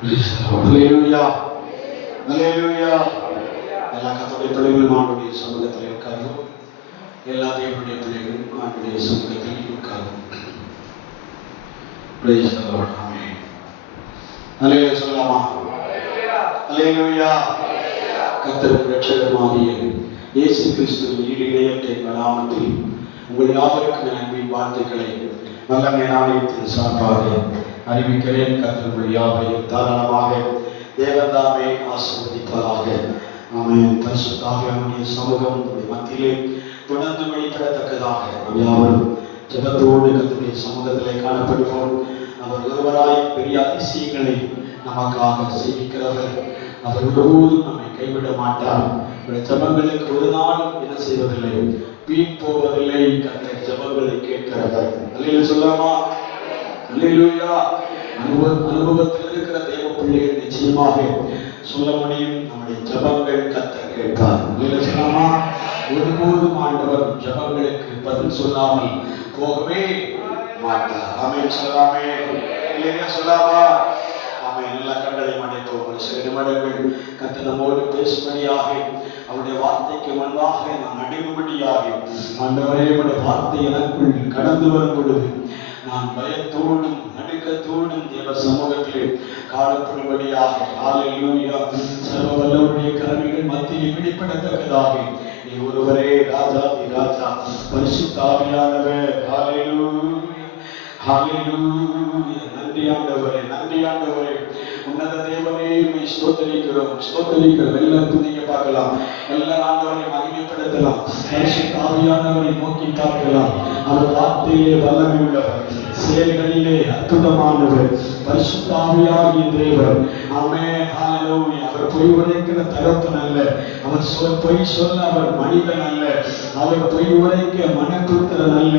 அல்லேலூயா, அல்லேலூயா. எல்லா கர்த்தருடைய பிள்ளைகளும் ஆண்டவருடைய சமூகத்தில் இருக்கார்கள். எல்லா தேவனுடைய பிள்ளைகளும் ஆண்டவருடைய சமூகத்தில் இருக்கார்கள். Praise the Lord. ஆமென். அல்லேலூயா சொல்லலாமா? அல்லேலூயா. கர்த்தரும் இரட்சகருமாகிய இயேசு கிறிஸ்துவின் ஈடு இணையற்ற நாமத்தில் உங்கள் யாவருக்கும் என் அன்பின் வாழ்த்துக்களை வல்லமை ஆலயத்தின் சார்பாக அறிவிக்கிறேன். கர்த்தர் யாவரையும் தாராளமாக தேவன்தாமே ஆசீர்வதிப்பதாக. ஆமென். பரிசுத்த ஆவியானவருடைய சமூகம் மத்தியிலே தொடர்ந்து வெளிப்படத்தக்கதாக நாம் யாவரும் ஜெபத்தோடு கர்த்தருடைய சமூகத்திலே காணப்படுவோம். அவர் ஒருவராய் பெரிய அதிசயங்களை நமக்காக செய்கிறவர். அவர் ஒருபோதும் நம்மை கைவிட மாட்டார். ஜெபங்களுக்கு ஒரு நாளும் என்ன செய்வதில்லை, வீண் போவதில்லை. கர்த்தர் ஜெபங்களை கேட்கிறவர். அல்லேலூயா சொல்லாமா? அல்லேலூயா. அனுபவத்தில் இருக்கிற தேவ பிள்ளைகள் நிச்சயமாக சொல்ல முடியும், நம்முடைய ஜெபங்கள் கர்த்தர் கேட்பார். அல்லேலூயா சொல்லாமா? ஒருபோதும் ஆண்டவர் ஜெபங்களுக்கு பதில் சொல்லாமல் போகவே மாட்டார். ஆமென் சொல்லாமே? அல்லேலூயா சொல்லாமா? ஆமென். எல்லா கண்களையும் அடைத்தோம். ஒரு சில நிமிடங்கள் கர்த்தர் நம்மோடு பேசும்படியாக, அவருடைய வார்த்தைக்கு முன்பாக நாம் அணுகும்படியாக, ஆண்டவரே உம்முடைய வார்த்தை எனக்குள் கடந்து வரும் பொழுது நான் பயத்தோடும் நடுக்கத்தோடும் தேவ சமூகத்திலே காணப்படும்படியாக, ஹல்லேலூயா, சர்வ வல்லவருடைய கரங்கள் மத்தியில் வெளிப்படத்தக்கதாக நீ ஒருவரே ராஜாதி ராஜா, பரிசுத்த ஆவியானவர். ஹல்லேலூயா, ஹல்லேலூயா. நன்றி ஆண்டவரே, நன்றி ஆண்டவரே. உன்னத தேவனே உம்மை ஸ்தோத்திரிக்கிறோம், ஸ்தோத்திரிக்கிறோம். எல்லாம் துதிக்க பார்க்கலாம், எல்லாம் ஆண்டவரை மகிமைப்படுத்தலாம். பரிசுத்த ஆவியானவரை நோக்கி பார்க்கலாம். அவர் வார்த்தையிலே வல்லமை உள்ளவர், செயல்களிலே அற்புதமானவர், பரிசுத்த ஆவியாகிய தேவன். ஆமென். ஹல்லேலூயா. அவர் பொய் உரைக்கிற தகப்பன் அல்ல. அவர் பொய் சொல்ல அவர் மனிதன் அல்ல. அவர் பொய் உரைக்க மனக்குத்தரன் அல்ல.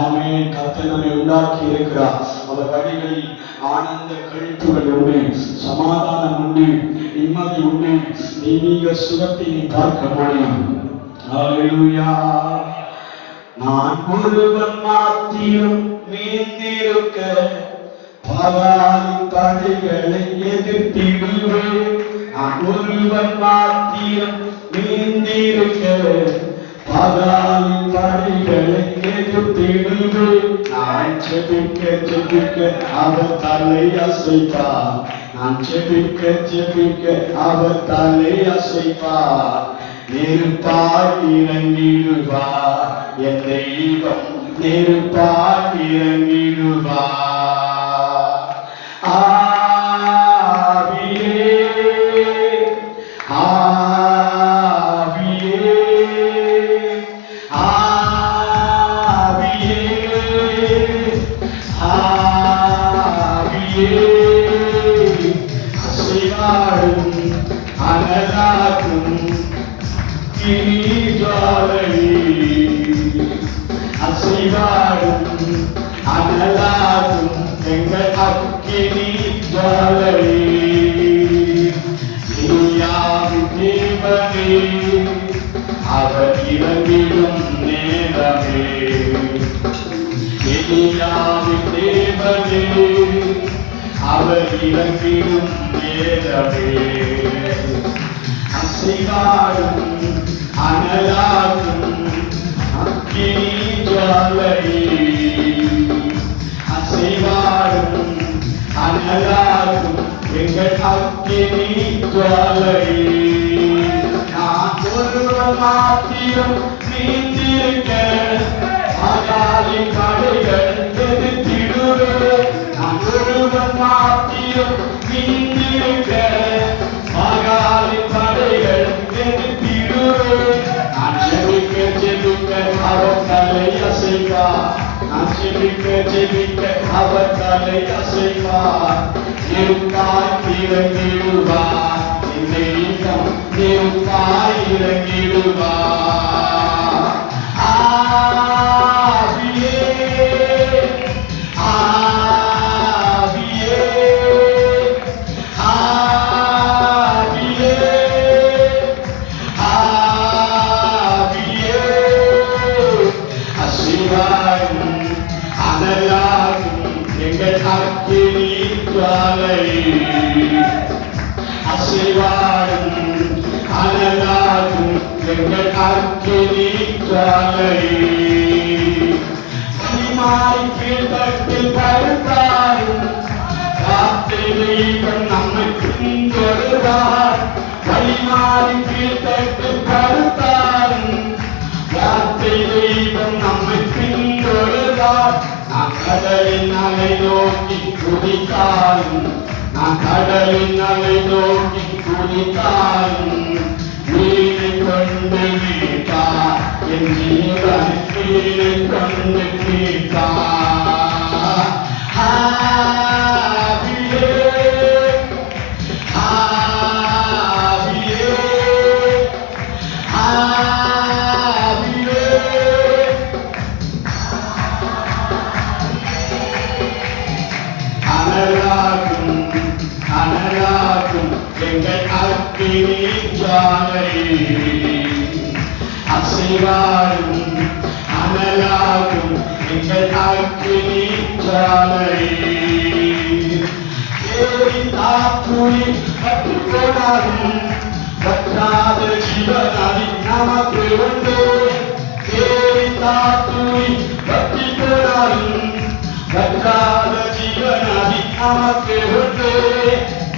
ஆமென். கர்த்தர் நம்மை உண்டாக்கி இருக்கிறார். அவர் வழிகளில் ஆனந்த கழிப்புகள் உண்டு, சமாதானம் உண்டு, நிம்மதி உண்டு, தெய்வீக சுகத்தை நீ பார்க்க முடியும். ஹல்லேலூயா. நான் ஒருவன் மாத்திரம் மீந்திருக்க பாகாலின் தடைகளை எதிர்த்திடுவேன். நான் ஒருவன் மாத்திரம் மீந்திருக்க பாகாலின் தடைகளை எதிர்த்திடுவேன். நான் ஜெபிக்க ஜெபிக்க அவர் தலை அசைப்பார். நான் ஜெபிக்க ஜெபிக்க அவர் தலை அசைப்பார். நெருப்பாய் இறங்கிடுவார் என் தெய்வம், நெருப்பாய் இறங்கிடுவார். ஆவியே, ஆவியே, ஆவியே, ஆவியே, அசைவாடும் அனலாக்கும் அசைவாடும் அனலாகும் எங்கள் அக்கினி ஜுவாலை. எலியாவின் தேவனே அவர் இறங்கிடும் நேரமே. எலியாவின் தேவனே அவர் இறங்கிடும் நேரமே. அசைவாடும் அனலாகும் அக்கினி ஜுவாலை. அசைவாடும் அனலாகும் எங்கள் அக்கினி ஜுவாலை. நான் ஒருவன் மாத்திரம் நீந்திருக்க பாகாலின் தடைகள் எதிர்த்திடுவேன். நான் ஒருவன் மாத்திரம் நீந்திருக்க பாகாலின் தடைகள் எதிர்த்திடுவேன். நான் ஜெபிக்க ஜெபிக்க அவர் தலை அசைப்பார். நான் ஜெபிக்க ஜெபிக்க அவர் தலை அசைப்பார். நெருப்பாய் இறங்கிடுவார் என் தெய்வம், நெருப்பாய் இறங்கிடுவார். ஆவியே, ஆவியே, ஆவியே, ஆவியே, அசைவாடும் அனலாகும் எங்கள் அக்கினி ஜுவாலை. அசைவாடும் அனலாகும் எங்கள் அக்கினி ஜுவாலையே. வலிமாறி கீழ்த்தட்டில் படுத்தாரும் வார்த்தை தெய்வம் நம்மை பின்தொடர்வார். வலிமாறி கீழ்த்தட்டில் படுத்தாரும் வார்த்தை தெய்வம் நம்மை பின்தொடர்வார். நான் கடலின் அலை நோக்கி குதித்தாலும், நான் கடலின் அலை நோக்கி குதித்தாலும் மீனை கொண்டு மீட்டார். என் ஜீவன் மீனை கொண்டு மீட்டார். ஆவியே, ஆவியே, ஆவியே. அனலாகும் அனலாகும் எங்கள் அக்கினி ஜுவாலையே. அசைவாடும் அனலாகும் எங்கள் அக்கினி ஜுவாலையே. தேரின் தாக்குழி பட்டுக்கொண்டாலும் வற்றாத ஜீவனதி நமக்கு உண்டு. தேரின் தாக்குழி பட்டுக்கொண்டாலும் வற்றாத ஜீவனதி நமக்கு உண்டு.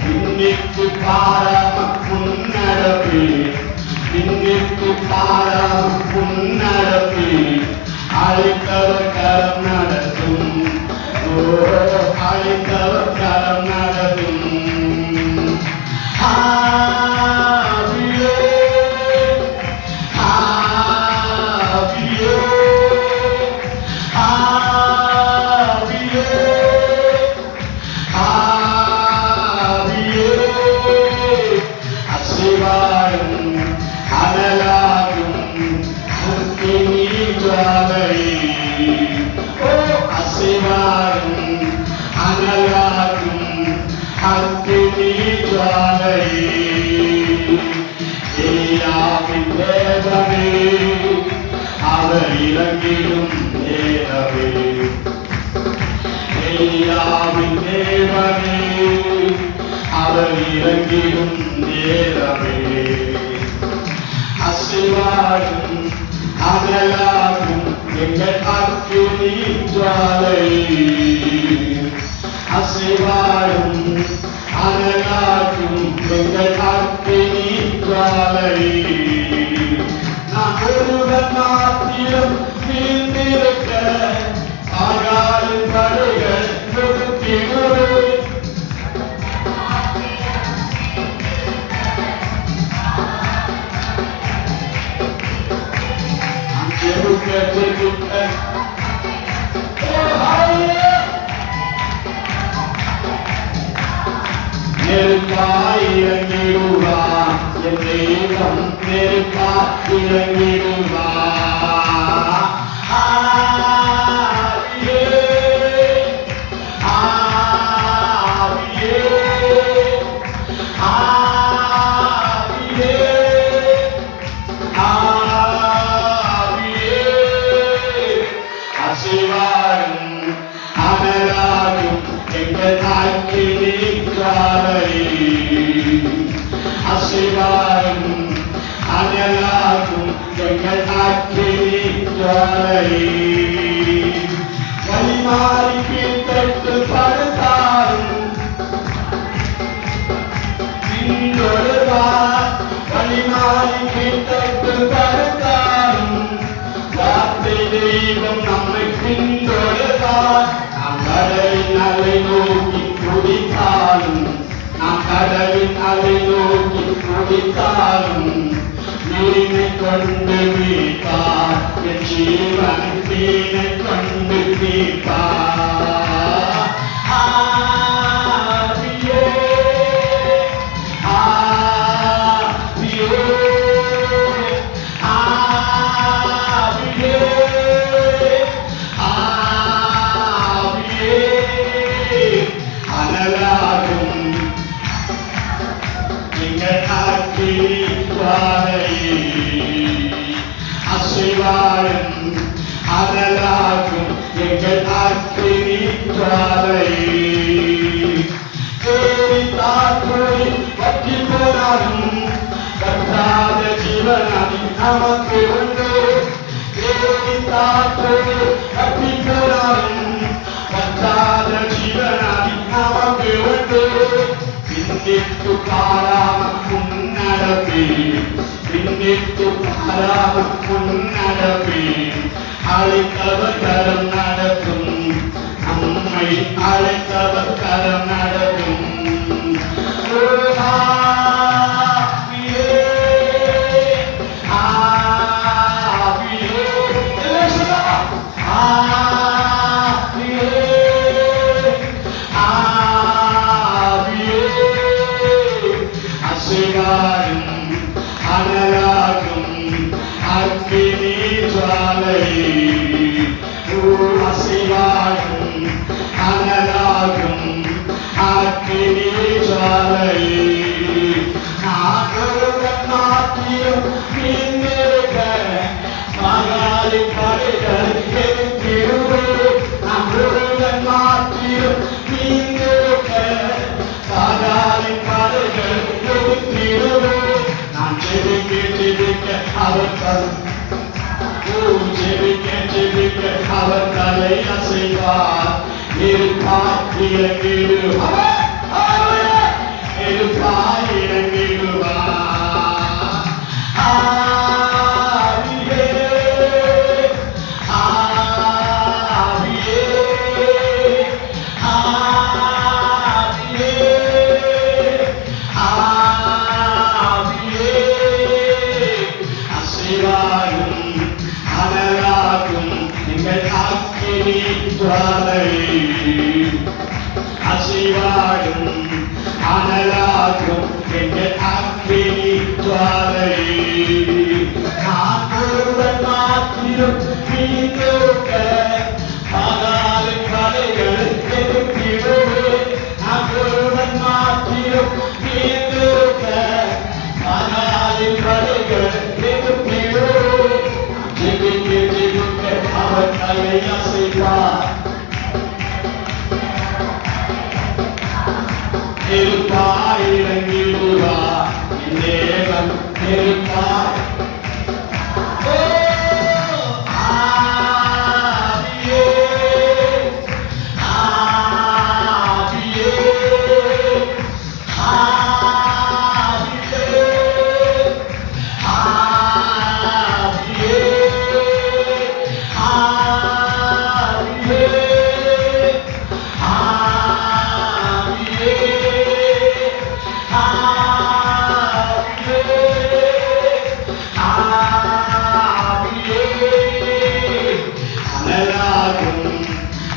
விண்ணிற்கு பாராம முன்னடப்பு, விண்ணிற்கு பாராம முன்னடப்பு. அழைத்தவர் கரம் நடத்தும், ஓ அழைத்தவர் கரம் நடத்தும். ஆவியே, ஆவியே, ஆவியே, ஆவியே. அசைவாடும் அனலாகும் அக்கினி ஜுவாலையே. ஓ அசைவாடும் அனலாகும் அக்கினி ஜுவாலையே. ஏயாவின் தேவனே அவர் இறங்கிடும் நேரமே. ஏயாவின் தேவனே அவர் இறங்கிடும் நேரமே. அசைவாடும் அனலாகும் எங்கள் அக்கினி ஜுவாலையே. அசைவாடும் அனலாகும் எங்கள் அக்கினி ஜுவாலையே. நான் ஒருவன் மாத்திரம் வீழ்ந்திருக்க ஆகாலின் படைகள் நிறுத்திடுவேன். ஜெபிக்க ஜெபிக்க நெருப்பாய் இறங்கிடுவார் என் தெய்வம், நெருப்பாய் இறங்கிடுவார். ஆவியே, ஆவியே, ஆவியே, ஆவியே. அசைவாடும் அனலாகும் எங்கள் அக்கினி ஜுவாலையே. அசைவாடும் அனலாகும் எங்கள் அக்கினி ஜுவாலையே. வலிமாறி கீழ்த்தட்டில் படுத்தாலும் பின்தொடர்வார். வலிமாறி கீழ்த்தட்டில் படுத்தாலும் வார்த்தை தெய்வம் நம்மை பின்தொடர்வார். நாம் கடலின் அலை நோக்கி குதித்தாலும், நாம் கடலின் அலை நோக்கி குதித்தாலும் மீனை கொண்டு மீட்பார். என் ஜீவன் மீனை கொண்டு மீட்பார். ஆவியே, ஆவியே, ஆவியே, ஆவியே. அனலாகும் எங்கள் அக்கினி ஜுவாலையே. அசைவாடும் அனலாகும் எங்கள் காற்று கற்பிக்கிறான் வற்றாத ஜீவனாதி நமக்கு உண்டு பின்னிட்டு பாராமல் முன்னடப்பே பின்னிட்டு பாராமல் முன்னடப்பே அழைத்தவர் கரம் நடக்கும் நம்மை அழைத்தவர் கரம் நடக்கும் அனலாகும் அக்கினி ஜுவாலை அசைவாகும் அனலாகும் அக்கினி ஜுவாலை நாட்டியம் மீந்திருக்க மகாலி படைகள் எதிர்த்திடுவே நம்முடன் மாற்றியும் மீந்திருக்க மகாலி படைகள் எதிர்த்திடுவே நான் ஜெபிக்க அவர் ஜெபிக்க அவர் தலை அசைவார் இருப்பார் இறங்கிடுவார் இருப்பார் இறங்கிடுவார் ஆவியே ஆவியே ஆவியே ஆவியே அசைவாரும் அனலாகும் எங்கள் அக்கினி ஜுவாலை அசைவாடும் அனலாகும் எங்கள் அக்கினி ஜுவாலை நான் ஒருவன் மாத்திரம் மீந்திருக்க மகாலின் படைகள் எதிர்த்திடுவே நான் ஒருவன் மாத்திரம் மீந்திருக்க மகாலின் படைகள் எதிர்த்திடுவே ஜெபிக்க அவர் தலை அசைவார் இருப்பார் இறங்கிடுவார் தேவன் இருப்பார் ஆவியே ஆவியே ஆவியே ஆவியே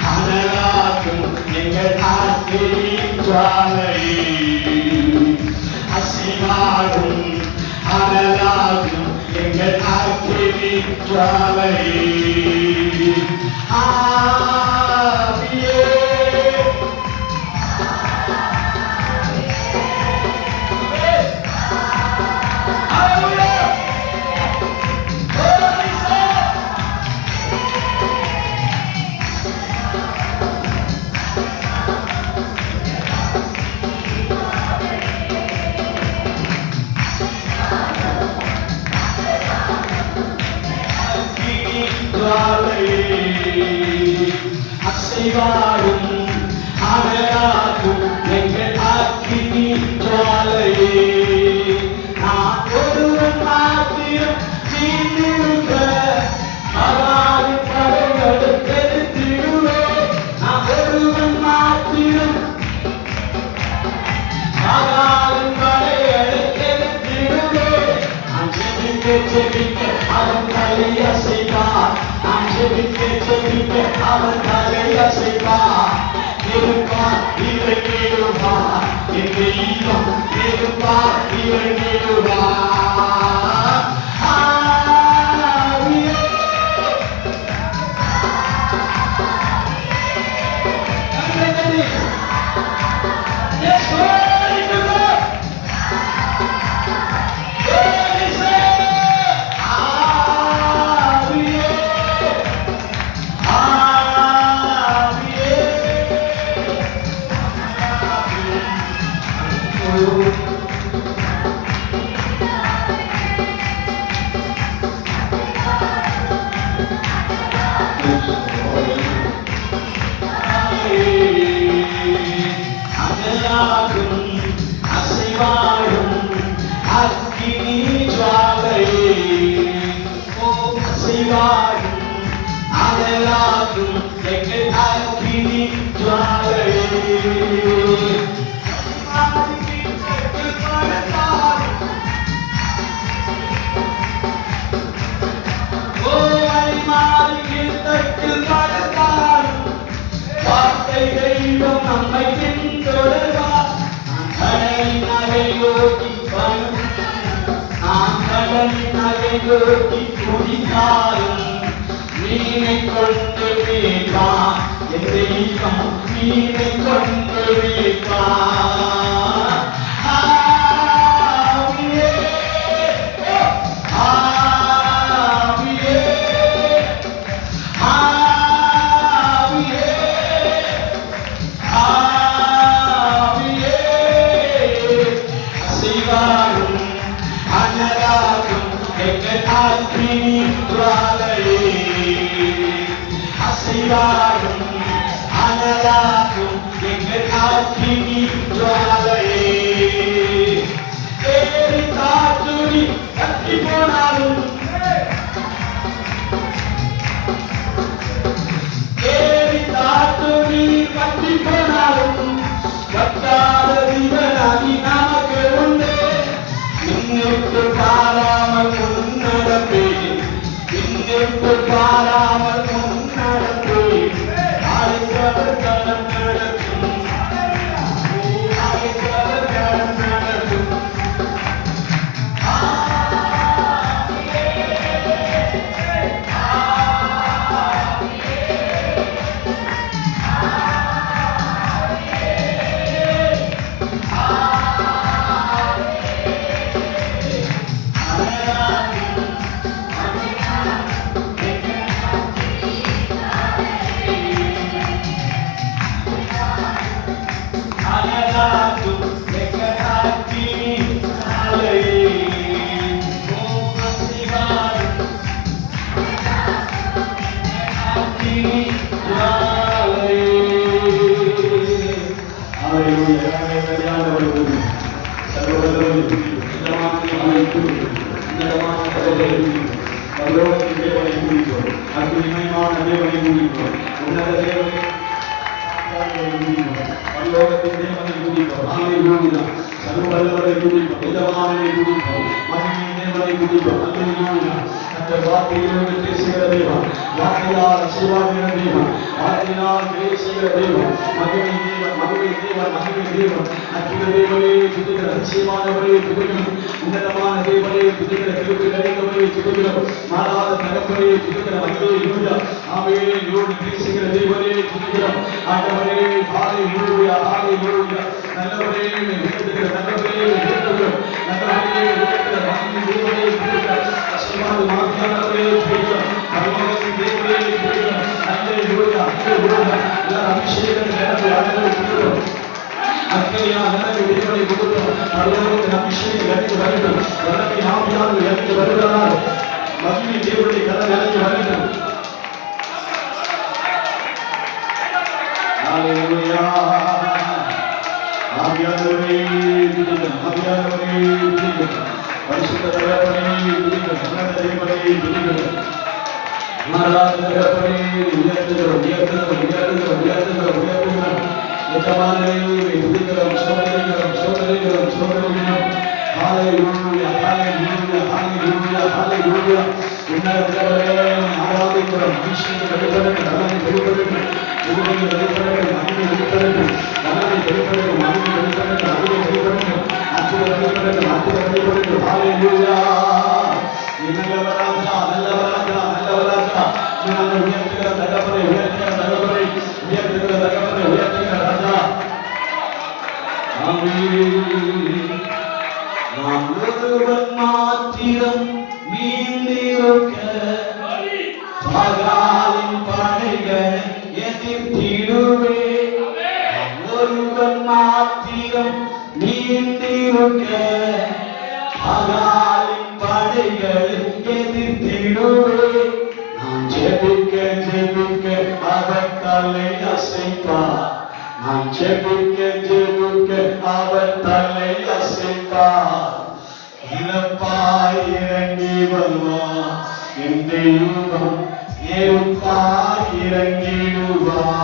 அனலாகும் எங்கள் அக்கினி ஜுவாலை அசைவாடும் அனலாகும் எங்கள் அக்கினி ஜுவாலை ஆவியே அசைவாடும் அனலாகும் எங்கள் அக்கினி ஜுவாலையே நான் ஒருவன் மாத்திரம் மீந்திருக்க மகாலின் படைகள் எதிர்த்திடுவே நான் ஒருவன் மாத்திரம் மகாலின் படைகள் எதிர்த்திடுவே நான் ஜெபிக்க அவன் தலை அசைவார் நான் ஜெபிக்க அவன் தலை அசைவார் இருப்பார் இறங்கிடுவார் என் தெய்வம் இருப்பார் இறங்கிடுவார் ஆவியே Yes, glory to God. ஆவியே நம்மை பின்தொடர்வார். கடலின் அலை நோக்கி நாம் கடலின் அலை நோக்கி குதித்தாலும் மீனை கொண்டு மீட்பார். என் தெய்வம் மீனை கொண்டு மீட்பார். அசைவாடும் அனலாகும் எங்கள் ஆக்கினி ஜுவாலையே. ஏறி காற்றுடி கட்டி போனாலும் ஏறி காற்றுடி கட்டி போனாலும் கட்டாத ஜீவனாகி நமக்கு உண்டு. இன்னுக்கு பாராமல் முன்னடப்பேன், இன்னுக்கு பாராமல் முன்னடப்பேன். அழைத்தவர் கலம் நடக்கும், அழைத்தவர் கலம் நடக்கும். வார்த்தையோடு பேசுகிற தெய்வம், வார்த்தையால் ஆசீர்வாதிக்கிற தெய்வம், வார்த்தையினால் பேசுகிற தெய்வம், மகிமை தேவன், மகிமை தேவன், மகிமை தேவன், அற்புத தேவனே துதிக்கிற அதிசயமானவரே துதிக்கிறோம், உன்னதமான தேவனே துதிக்கிற கிருபை நிறைந்தவரே துதிக்கிறோம், மாறாத தகப்பனே துதிக்கிற அல்லேலூயா. ஆமென். பேசுகிற தேவனே துதிக்கிறோம். ஆண்டவரே ஹalleluya, ஹalleluya. நல்லவரே உயர்த்துகிற நல்லவரே உயர்த்துகிறோம், நல்லவரே உயர்த்துகிற மகிமை தேவனே துதிக்கிறோம். ஆசீர்வாத மாத்தியானவரே துதிக்கிறோம், பரலோகத்தின் தேவனே துதிக்கிறோம். அல்லேலூயா, அல்லேலூயா. எல்லா அபிஷேகம் நிறைந்து ஆண்டவரே துதிக்கிறோம். அக்கறையா நல்ல தேவனை கொடுக்கிறோம். பரலோகத்தின் அபிஷேகம் இறங்கி வரட்டும். வல்லமையின் ஆவியானவர் இறங்கி வருகிறார். மகிமை தேவனுடைய கரம் இறங்கி வரட்டும். ஹalleluya. ஆவியானவரே துதிக்கிறோம், ஆவியானவரே துதிக்கிறோம், பரிசுத்த தகப்பனே துதிக்கிறோம், நல்ல தேவனே துதிக்கிறோம், மாறாத தகப்பனே உயர்த்துகிறோம், உயர்த்துகிறோம், உயர்த்துகிறோம், உயர்த்துகிறோம், உயர்த்துகிறோம். எஜமானே துதிக்கிறோம், சோதரிக்கிறோம், சோதரிக்கிறோம், சோதரிக்கிறோம். ஹalleluya, ஹalleluya, ஹalleluya, ஹalleluya. உன்னதத்திலே ஆராதிக்கிறோம். அபிஷேகம் வெளிப்படட்டும், வல்லமை வெளிப்படட்டும், புதுமை வெளிப்படட்டும், மகிமை வெளிப்படட்டும், வல்லமை வெளிப்படட்டும், மகிமை வெளிப்படட்டும், அருமை வெளிப்படட்டும், அற்புதம் வெளிப்படட்டும், அற்புதம் வெளிப்படட்டும். ஹalleluya. நல்லவராஜா, நல்லவராஜா, நல்லவராஜா. நாங்கள் உயர்த்துகிற தகப்பனை, உயர்த்துகிற தகப்பனை, உயர்த்துகிற தகப்பனை, உயர்த்துகிற ராஜா. ஆமென். நான் ஒருவன் மாத்திரம் மீந்திருக்க பகாலின் படைகளை எதிர்த்திடுவே. ஒருவன் மாத்திரம் மீந்திருக்க பகாலின் படைகளை எதிர்த்திடுவே. நான் ஜெபிக்க ஜெபிக்க அவர் தலை அசைப்பார். நான் ஜெபிக்க ஜெபிக்க அவர் தலை அசைப்பார். இழப்பாய் இறங்கி வருவார், என் தெய்வம் நெருப்பாய் இறங்கிடுவார்.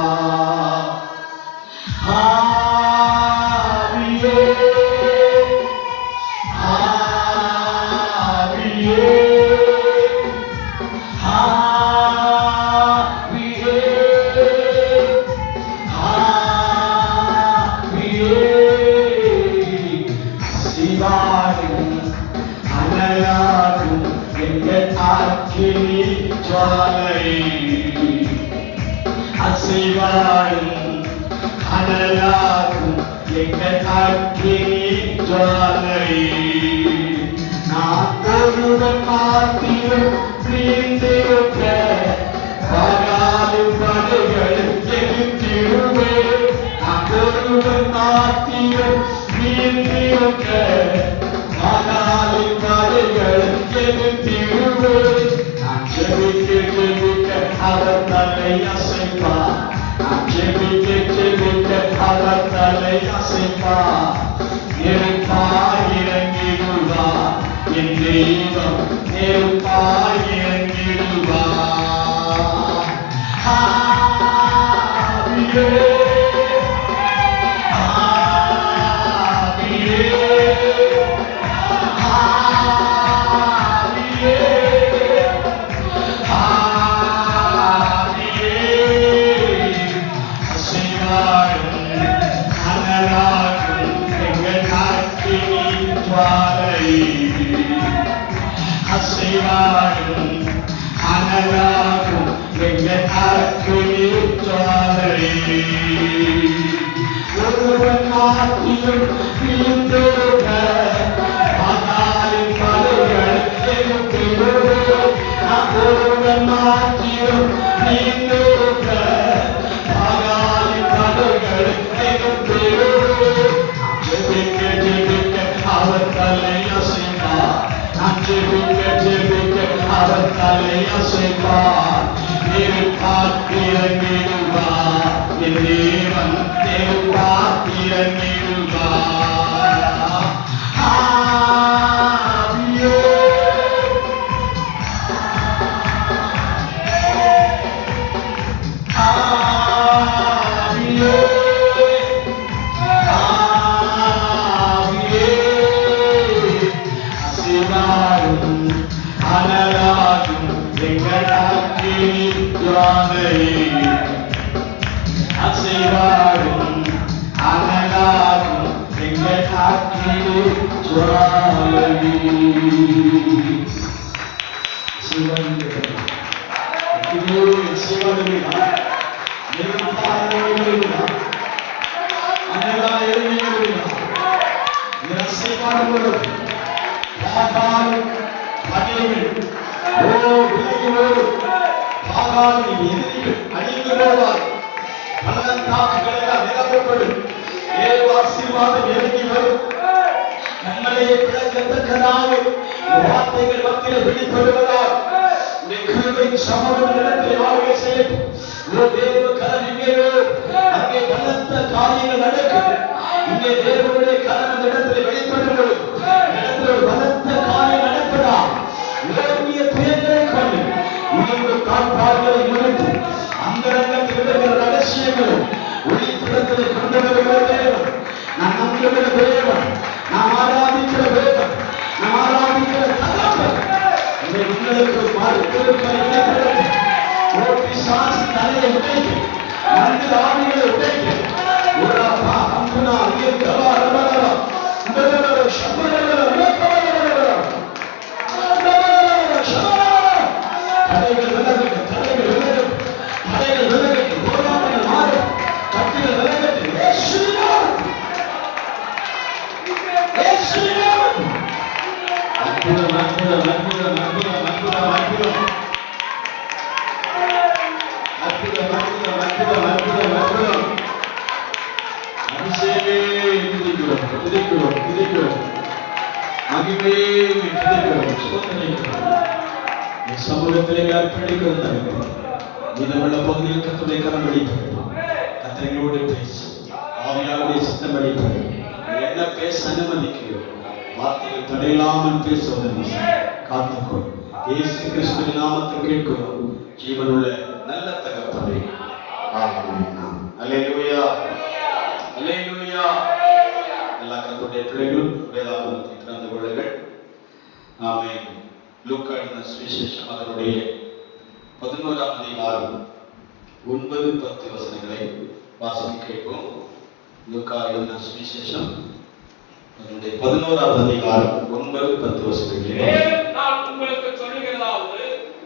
அனலாகும் எங்கள் அக்கினி ஜுவாலை. நான் ஒருவன் மாத்திரம் வீழ்ந்திருக்க பகாலின் படைகள் எதிர்த்திடுவேன். நான் ஒருவன் மாத்திரம் வீழ்ந்திருக்க பகாலின் படைகள் எதிர்த்திடுவேன். நான் ஜெபிக்க ஜெபிக்க அவர் தலை அசைப்பார். நான் ஜெபிக்க ஜெபிக்க அவர் தலை அசைப்பார். நெருப்பாய் இறங்கிடுவார் என் தெய்வம், நெருப்பாய் இறங்கிடுவார். ஆவியே ஆவியே ஆவியே ஆவியே அசைவாடும் அனலாகும் எங்கள் அக்கினி ஜுவாலை. அசைவாடும் அனலாகும் எங்கள் அக்கினி ஜுவாலை. ஒருவன் மாத்திரம் வீழ்ந்திருக்க பகாலின் படைகள் எதிர்த்திடுவேன். நான் ஒருவன் மாத்திரம் வீழ்ந்திருக்க பகாலின் படைகள் எதிர்த்திடுவேன். ஜெபிக்க ஜெபிக்க அவர் தலை அசைப்பார். நான் ஜெபிக்க ஜெபிக்க அவர் தலை அசைப்பார். நெருப்பாய் இறங்கிடுவார் என் தேவன், நெருப்பாய் இறங்கிடுவார். ஆவியே ஆவியே ஆவியே அசைவாடும் அனலாகும் எங்கள் அக்கினி ஜுவாலை. அசைவாடும் அனலாகும் எங்கள் அக்கினி ஜுவாலை. கண்மலையை பிளக்கத்தக்கதாக வார்த்தைகள் மத்தியில் வெளிப்படுவதால் கிருபையின் சமூகம் இடத்தில் வாழ்க்கை செய்யட்டும். தேவ கரம் எங்கேயோ அங்கே பலத்த காரியங்கள் நடக்கும். இங்கே தேவனுடைய கரம் அந்த இடத்தில் வெளிப்படுவது இடத்தில் ஒரு பலத்த காரியம் நடப்பதால் உலகிய துயர்களை கொண்டு உயிர்வு காப்பாடுகளை முன்னிட்டு அந்தரங்கத்தில் இருக்கிற ரகசியங்களும் ஒளிப்பிடத்தில் கொண்டு வருகிற தேவன். நான் நம்புகிற தேவன், நாம் ஆராதிக்கிற தேவன், நாம் ஆராதிக்கிற தகப்பன் உங்களுக்கு தலையை உடைத்து மனித ஆவிகளை உடைத்து சமூகத்திலே அர்ப்பணிக்கிற தினமுள்ள பகுதியில் கத்துடைய கரம் அளிப்போம். கத்திரங்களோடு பேச ஆவியாருடைய சித்தம் அளிப்போம். என்ன பேச அனுமதிக்கிறோம் வார்த்தைகள் தடையில்லாமல் பேசுவதன் காத்துக்கொள். இயேசு கிறிஸ்துவின் நாமத்தில் கேட்கிறோம் ஜீவனுள்ள நல்ல தகப்பனே. ஆமென். அல்லேலூயா அல்லேலூயா. எல்லா கர்த்தருடைய பிள்ளைகளும் வேதாகமத்தை திறந்து கொள்ளுங்கள். ஆமென். லூக்கா எழுதின சுவிசேஷம் அதனுடைய 11ஆம் அதிகாரம் 9-10 வசனங்களை வாசிக்க கேட்போம். லூக்கா எழுதின சுவிசேஷம் அதனுடைய 11ஆம் அதிகாரம் 9-10 வசனங்களை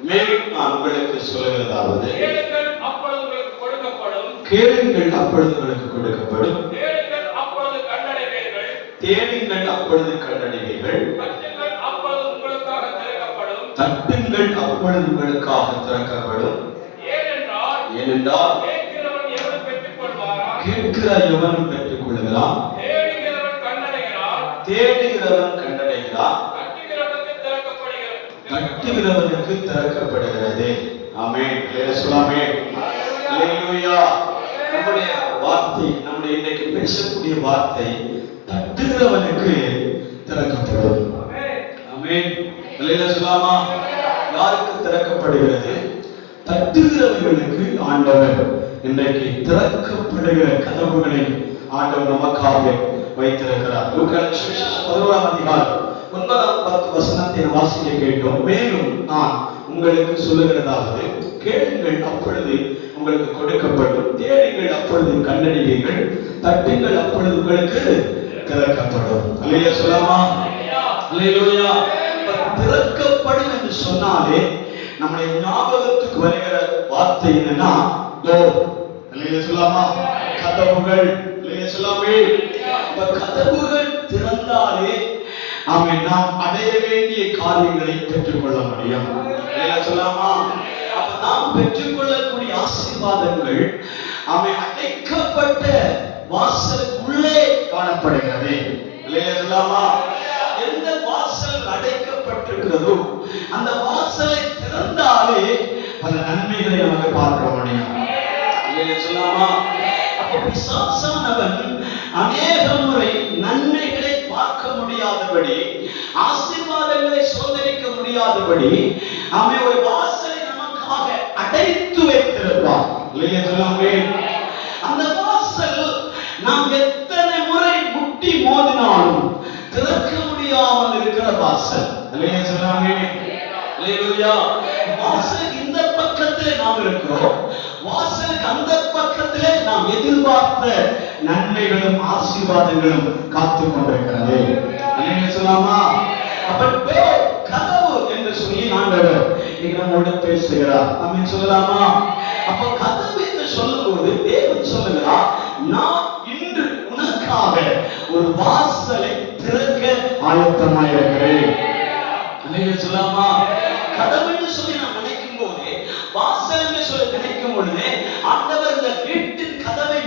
மேலும் நான் உங்களுக்கு சொல்லுகிறதாவது கேளுங்கள், அப்பொழுது உங்களுக்கு கொடுக்கப்படும். கேளுங்கள் அப்பொழுது உங்களுக்கு கொடுக்கப்படும், தேடுங்கள் அப்பொழுது கண்டடைவீர்கள், தேடுங்கள் அப்பொழுது கண்டடைவீர்கள், தட்டுங்கள் அப்பொழுது உங்களுக்காக திறக்கப்படும், தட்டுங்கள் அப்பொழுது உங்களுக்காக திறக்கப்படும். ஏனென்றால் கேட்கிறவன் எவனும் பெற்றுக்கொள்வாராம், கேட்கிற எவனும் பெற்றுக் கொள்கிறான், தேடுகிறவன் கண்டடைகிறான், தேடுகிறவன் கண்டடைகிறான், தட்டுகிறவனுக்கு திறக்கப்படுகிறது, தட்டுகிறவனுக்கு திறக்கப்படுகிறது. ஆமென். ஆமென். அல்லேலூயா. நம்முடைய வார்த்தை, நம்முடைய இன்னைக்கு பேசக்கூடிய வார்த்தை தட்டுகிறவனுக்கு திறக்கப்படும். ஆமென். அல்லேலூயா சொல்லாமா? யாருக்கு திறக்கப்படுகிறது? தட்டுகிறவர்களுக்கு ஆண்டவர் இன்றைக்கு திறக்கப்படுகிற கதவுகளை ஆண்டவர் நமக்காக வைத்திருக்கிறார். லூக்கா 11ஆம் அதிகாரம் 9-10 வசனத்தை வாசிக்க கேட்டோம். மேலும் நான் உங்களுக்கு சொல்லுகிறதாவது, கேளுங்கள் அப்பொழுது உங்களுக்கு கொடுக்கப்படும், தேடுங்கள் அப்பொழுது கண்டடைவீர்கள், தட்டுங்கள் அப்பொழுது உங்களுக்கு திறக்கப்படும். அல்லேலூயா சொல்லாமா? அல்லேலூயா. திறக்கப்படும் என்று சொன்னாலே நம்முடைய ஞாபகத்துக்கு வருகிற வார்த்தை என்னன்னா டோர். அல்லேலூயா சொல்லாமா? கதவுகள். அல்லேலூயா சொல்லாமே? கதவுகள் திறந்தாலே ஆமென், நாம் அடைய வேண்டிய காரியங்களை பெற்றுக்கொள்ள முடியும். அல்லேலூயா சொல்லாமா? அப்ப நாம் பெற்றுக்கொள்ளக்கூடிய ஆசீர்வாதங்கள் ஆமென் அடைக்கப்பட்ட வாசலுக்குள்ளே காணப்படுகிறது. அல்லேலூயா சொல்லாமா? எந்த வாசல் அடைக்கப்பட்டிருக்கிறதோ அந்த வாசலை திறந்தாலே பல நன்மைகளை நமக்கு பார்க்க முடியும். அல்லேலூயா சொல்லாமா? அப்ப பிசாசானவன் அநேக முறை நன்மைகளை பார்க்க முடியாதபடி, ஆசீர்வாதங்களை சோதரிக்க முடியாதபடி அவன் ஒரு வாசலை நமக்காக அடைத்து வைத்திருப்பான். அல்லேலூயா சொல்லாமே? அந்த வாசல் நாம் எத்தனை முறை முட்டி மோதினாலும் திறக்க முடியாமல் இருக்கிற வாசல். அல்லேலூயா சொல்லாமே? அல்லேலூயா. வாசலுக்கு இந்த பக்கத்திலே நாம் இருக்கிறோம், வாசலுக்கு அந்த பக்கத்திலே நாம் எதிர்பார்த்த நன்மைகளும் ஆசீர்வாதங்களும் காத்து கொண்டிருக்கிறது. அல்லேலூயா சொல்லாமா? அப்ப கதவு என்று சொல்லி ஆண்டவர் இன்னைக்கு நம்மோடு பேசுகிறார். ஆமென் சொல்லலாமா? அப்ப கதவு என்று சொல்லும்போது தேவன் சொல்லுகிறார், நான் இன்று உனக்காக ஒரு வாசலை திறக்க ஆயத்தமாய் இருக்கிறேன். அல்லேலூயா சொல்லாமா? கதவு என்று சொல்லி நாம் நினைக்கும் போது, வாசல் என்று சொல்லி நினைக்கும் பொழுது ஆண்டவர் இந்த வீட்டின் கதவை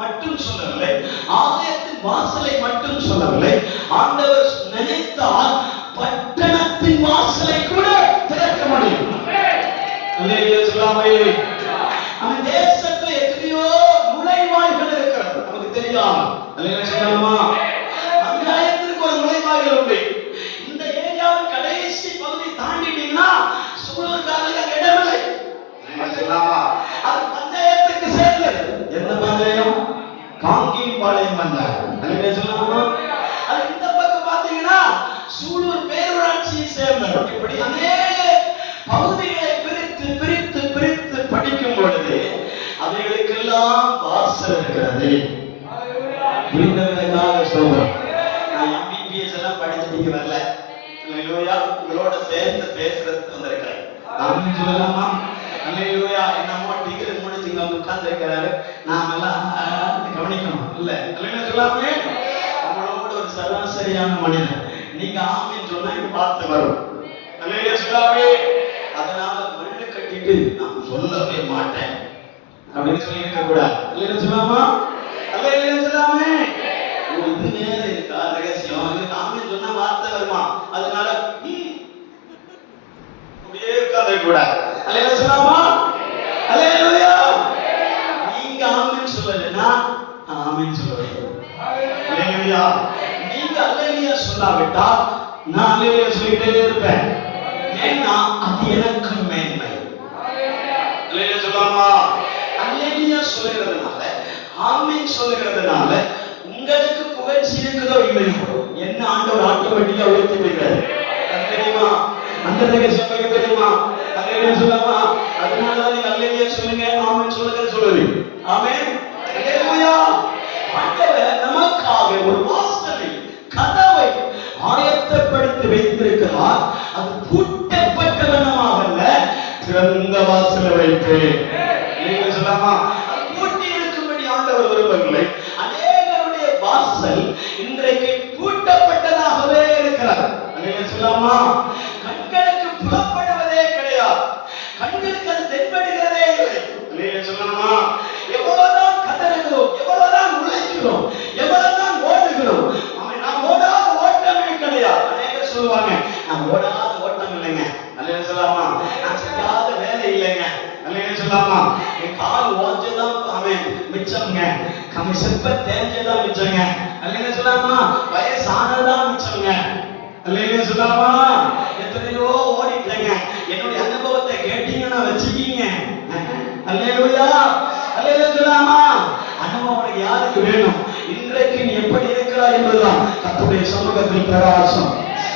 மட்டும் சொல்லவில்லை, ஆலயத்தின் வாசலை மட்டும் சொல்லவில்லை. ஆண்டவர் நினைத்தால் பட்டணத்தின் வாசலை கூட திறக்க முடியும். அல்லேலூயா சொல்லாமே? அந்த தேசத்துல எத்தனையோ நுழைவாய்கள் இருக்கிறது, நமக்கு தெரியாம. அல்லேலூயா சொல்லாமா? பஞ்சாயத்திற்கு ஒரு நுழைவாய்கள் உண்டு. இந்த ஏரியாவின் கடைசி பகுதி தாண்டிட்டீங்கன்னா சூழலுக்காக இடமில்லை. அது பஞ்சாயத்துக்கு சேர்ந்தது. எந்த பஞ்சாயம்? காங்கேயம்பாளையம் பஞ்சாயம். அல்லேலூயா சொல்லாமா? அது இந்த பக்கம் பாத்தீங்கன்னா சூலூர் பேரூராட்சியை சேர்ந்தது. இப்படி அநேக பகுதிகளை பிரித்து பிரித்து பிரித்து படிக்கும் பொழுது அவைகளுக்கெல்லாம் வாசல் இருக்கிறது. புரிந்தவர்களுக்காக சொல்றோம். நான் MBBS எல்லாம் படிச்சு நீங்க வரல. அல்லேலூயா. உங்களோட சேர்ந்து பேசுறது வந்திருக்கிறேன். ஆமென் சொல்லலாமா? அல்லேலூயா. என்னமோ டிகிரி முடிச்சு இங்க வந்து உட்கார்ந்து இருக்கிறாரு, நாம எல்லாம் கவனிக்கணும் இல்ல? அல்லேலூயா சொல்லாமே? உங்களோட ஒரு சராசரியான மனிதன் நீங்க ஆமென் சொன்னா இங்க பார்த்து வரும். அல்லேலூயா சொல்லாமே? அதனால மண்ணு கட்டிட்டு நான் சொல்லவே மாட்டேன் அப்படின்னு சொல்லி இருக்க கூடாது. அல்லேலூயா சொல்லாமா? அல்லேலூயா சொல்லாமே? இது நேர இருக்கா ரகசியம்? இது ஆமென் சொன்னா வார்த்தை வருமா? அதனால அப்படியே உட்கார்ந்து கூடாது. அல்லேலூயா சொல்லாமா? அல்லேலூயா. நீங்க ஆமென் சொல்லலைன்னா ஆமென் சொல்லுவேன். அல்லேலூயா. நீங்க அல்லேலூயா சொல்லாவிட்டால் நான் அல்லேலூயா சொல்லிட்டே இருப்பேன். ஏன்னா அது எனக்கு மேன்மை. அல்லேலூயா சொல்லாமா? அல்லேலூயா சொல்லுகிறதுனால, ஆமென் சொல்லுகிறதுனால உங்களுக்கு புகழ்ச்சி இருக்குதோ இல்லையோ என்ன ஆண்டவர் ஆட்டோமேட்டிக்கா உயர்த்தி வைக்கிறார். அது தெரியுமா? அந்த ரகசியம் உங்களுக்கு தெரியுமா? அல்லேலூயா சொல்லாமா? அதனாலதான் நீங்க அல்லேலூயா சொல்லுங்க, ஆமென் சொல்லுங்க சொல்லுது. ஆமென். அல்லேலூயா. ஆண்டவர் நமக்காக ஒரு வாசலை, கதவை ஆயத்தப்படுத்தி வைத்திருக்கிறார். அது பூட்டப்பட்ட வண்ணமாக அல்ல, திறந்த வாசலை வைத்து. நீங்க சொல்லாமா? அது பூட்டி வாசல் இன்றைக்கு பூட்டப்பட்டதாகவே இருக்கிறது. சொல்லாமா, கண்களுக்கு புலப்படுவதே கிடையாது, கண்களுக்கு அது தென்படுகிறதே இல்லை. சொல்லாமா, எவ்வளவுதான் கதறுகிறோம், எவ்வளவுதான் உழைக்கிறோம், எவ்வளவுதான் ஓடுகிறோம், நாம் ஓடாத ஓட்டமே கிடையாது. அநேகர் சொல்லுவாங்க, நான் ஓடாத ஓட்டம் இல்லைங்க. அல்லேலூயா சொல்லாமா, நான் செய்யாத வேலை இல்லைங்க. அல்லேலூயா சொல்லாமா, என் கால் ஓஞ்சதான் மிச்சம்ங்க, செப்ப தேஞ்சதான் மிச்சங்க. அல்லேலூயா சொல்லாமா, வயசானதான் மிச்சங்க. அல்லேலூயா சொல்லாமா, எத்தனையோ ஓடிட்டேங்க. என்னுடைய அனுபவத்தை கேட்டீங்கன்னா வச்சுக்கீங்க. அல்லேலூயா, அல்லேலூயா சொல்லாமா, அனுபவம் உனக்கு யாருக்கு வேணும்? இன்றைக்கு நீ எப்படி இருக்கிறாய் என்பதுதான் கர்த்தருடைய சமூகத்தில் பிரகாசம்.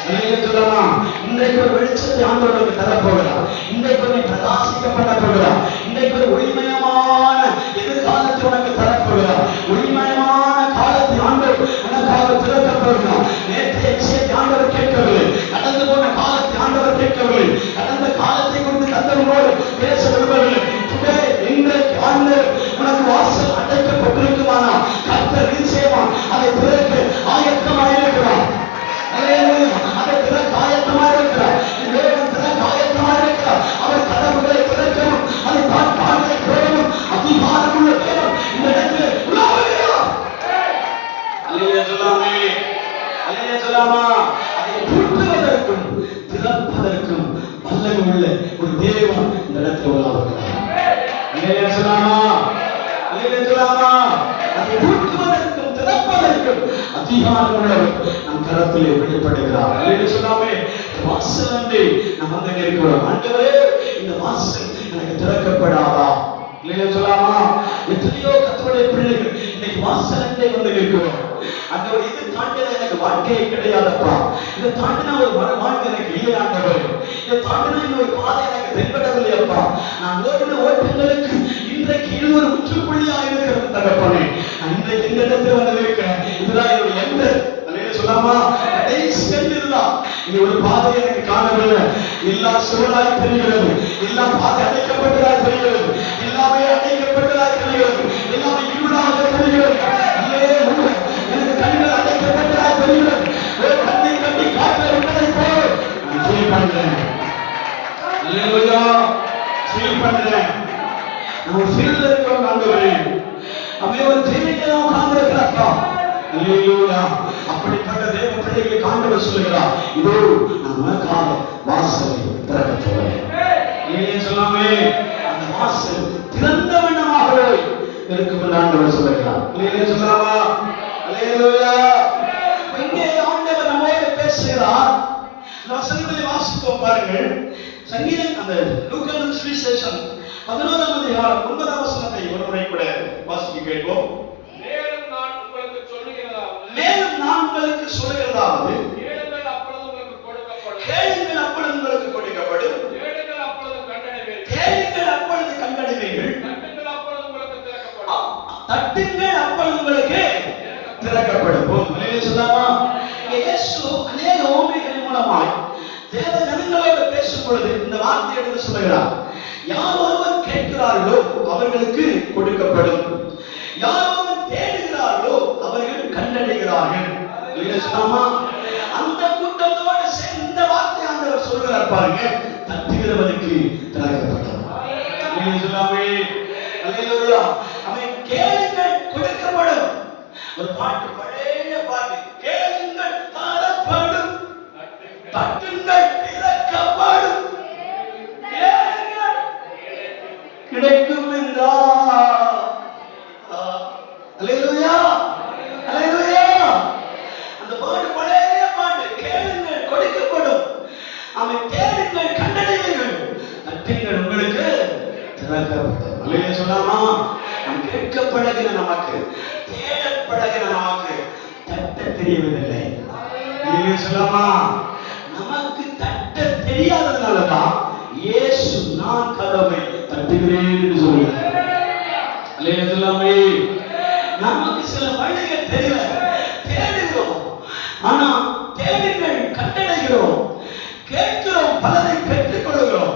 அல்லேலூயா சொல்லாமா, இன்றைக்கு ஒரு வெளிச்சத்தை ஆண்டவருக்கு தரப்போகிறார். இன்றைக்கு நீ பிரகாசிக்கப்பட போகிறார். இன்றைக்கு ஒரு ஒளிமயமான எதிர்காலத்தை உனக்கு தரப்போகிறார். ஒளிமயமான காலத்தை ஆண்டவர் உனக்காக திறக்க போகிறார். நேற்றைய விஷயத்தை ஆண்டவர் கேட்கவில்லை, கடந்து போன காலத்தை ஆண்டவர் கேட்கவில்லை, கடந்த காலத்தை கொண்டு கர்த்தரோடு பேச விரும்பவில்லை. இன்றைக்கு ஆண்டவர் உனக்கு வாசல் அடைக்கப்பட்டிருக்குமானால் கர்த்தர் நிச்சயமா அதை திறக்க ஆயத்தமாயிருக்கிறார். அதை திறக்க ஆயத்தமாயிருக்கிறார். தேவன் திறக்க ஆயத்தமாயிருக்கிறார். அவர் கதவுகளை திறக்கவும் அதை தாழ்பாடுகளை போடவும் அதிகாரமுள்ள தேவன் இந்த இடத்தில் உலாவுகிறார். அல்லேலூயா சொல்லாமே, அல்லேலூயா சொல்லாமா, அதை பூட்டுவதற்கும் திறப்பதற்கும் வல்லமை உள்ள ஒரு தேவன் இந்த இடத்தில் உலாவுகிறார். அல்லேலூயா சொல்லாமா, அல்லேலூயா சொல்லாமா, அதை பூட்டுவதற்கும் திறப்பதற்கும் அதிகாரம் உள்ளவர் நம் கரத்திலே வெளிப்படுகிறார். அல்லேலூயா சொல்லாமே, வாசல் அண்டை நாம் வந்து இருக்கிறோம். ஆண்டவரே, இந்த வாசல் எனக்கு திறக்கப்படாதா? அல்லேலூயா சொல்லாமா, எத்தனையோ கர்த்தருடைய பிள்ளைகள் இன்னைக்கு வாசல் அண்டை வந்து இருக்கிறோம். ஆண்டவர், இது தாண்டின எனக்கு வாழ்க்கையே கிடையாதப்பா, இதை தாண்டின ஒரு வாழ்க்கை எனக்கு இல்லை ஆண்டவர், இதை தாண்டின இன்னொரு பாதை எனக்கு தென்படவில்லையப்பா, நான் ஓடின ஓட்டங்களுக்கு இன்றைக்கு இது ஒரு முற்றுப்புள்ளியா இருக்கிறது தகப்பனே, நான் இன்றைக்கு இந்த இடத்துல வந்து இருக்கிறேன். இதுதான் என்னுடைய எந்த சொல்லாமா, இனி ஒரு பாதை எனக்கு காணவில்லை. எல்லாம் சுவராய் தெரிகிறது, எல்லாம் பாதை அடைக்கப்பட்டதாய் தெரிகிறது, எல்லாமே அடைக்கப்பட்டதாய் தெரிகிறது, எல்லாமே இருளாக தெரிகிறது. எனக்கு கண்கள் அடைக்கப்பட்டதாய் தெரிகிறது. கண்ணை கட்டி காற்றை விட்டதை போல் நான் ஃபீல் பண்றேன். அல்லேலூயா, ஃபீல் பண்றேன். நம்ம ஃபீல்ல இருக்கிறோம் ஆண்டவரே, அப்படியே ஒரு ஃபீலிங்ல நாம் உட்கார்ந்திருக்கிறோம்ப்பா. அல்லேலூயா, அப்படிப்பட்ட தேவ பிள்ளைகளுக்கு ஆண்டவர் சொல்லுகிறார், இதோ நான் உனக்காக வாசலை திறக்கப் போகிறேன். அல்லேலூயா சொல்லாமே, அந்த வாசல் திறந்த வண்ணமாகவே இருக்கும் என்று ஆண்டவர் சொல்லுகிறார். அல்லேலூயா சொல்லாமா, அல்லேலூயா. இங்கே ஆண்டவர் நம்மோடு பேசுகிறார். வசனங்களை வாசிப்போம் பாருங்கள். சங்கீதம் அந்த லூக்கா சுவிசேஷம் 11ஆம் அதிகாரம் 9ஆம் வசனத்தை ஒரு முறை கூட வாசிக்க கேட்போம். மேலும் நான் உங்களுக்கு சொல்லுகிறதாவது, கேளுங்கள் அப்பொழுது உங்களுக்கு கொடுக்கப்படும், கேளுங்கள் அப்பொழுது உங்களுக்கு கொடுக்கப்படும், தேடுங்கள் அப்பொழுது கண்டடைவீர்கள், தேடுங்கள் அப்பொழுது கண்டடைவீர்கள், தட்டுங்கள் அப்பொழுது உங்களுக்கு திறக்கப்படும், தட்டுங்கள் அப்பொழுது உங்களுக்கு திறக்கப்படும். அல்லேலூயா சொல்லாமா, இயேசு அநேக ஓமைகளின் மூலமாய் தேவ ஜனங்களோடு பேசும் பொழுது இந்த வார்த்தை எடுத்து சொல்லுகிறார். யார் ஒருவர் கேட்கிறார்களோ அவர்களுக்கு கொடுக்கப்படும், யார் ஒருவர் தேடுகிறார்களோ அவர்கள் கண்டடைகிறார்கள். அந்த கூட்டத்தோடு சேர்ந்து இந்த வார்த்தை ஆண்டவர் சொல்கிறார் பாருங்க, தட்டுகிறவனுக்கு திறக்கப்படும். சொல்லாமே, அல்லேலூயா. அவன் கேளுங்கள் கொடுக்கப்படும். ஒரு பாட்டு, பழைய பாட்டு, கேளுங்கள் தரப்படும், தட்டுங்கள் திறக்கப்படும், கேளுங்கள் கிடைக்கும் என்றார். அல்லேலூயா, அல்லேலூயா. அந்த பாட்டு பழைய பாட்டு, கேளுங்கள் கொடுக்கப்படும், அவன் தேடுங்கள் கண்டடைவீர்கள், தட்டுங்கள் உங்களுக்கு திறக்கப்படும். அல்லேலூயா சொல்லாமா, நாம் கேட்க பழகின நமக்கு, தேட பழகின நமக்கு தட்ட தெரியவதில்லை. அல்லேலூயா சொல்லாமா, நமக்கு தட்ட தெரியாததுனாலதான் இயேசு நான் கதவை தட்டுகிறேன் என்று சொல்லுகிறார். அல்லேலூயா சொல்லாமே, நமக்கு சில வழிகள் தெரியல, தேடுகிறோம், ஆனா தேடுங்கள் கண்டடைகிறோம், கேட்கிறோம், பலரை பெற்றுக் கொள்கிறோம்,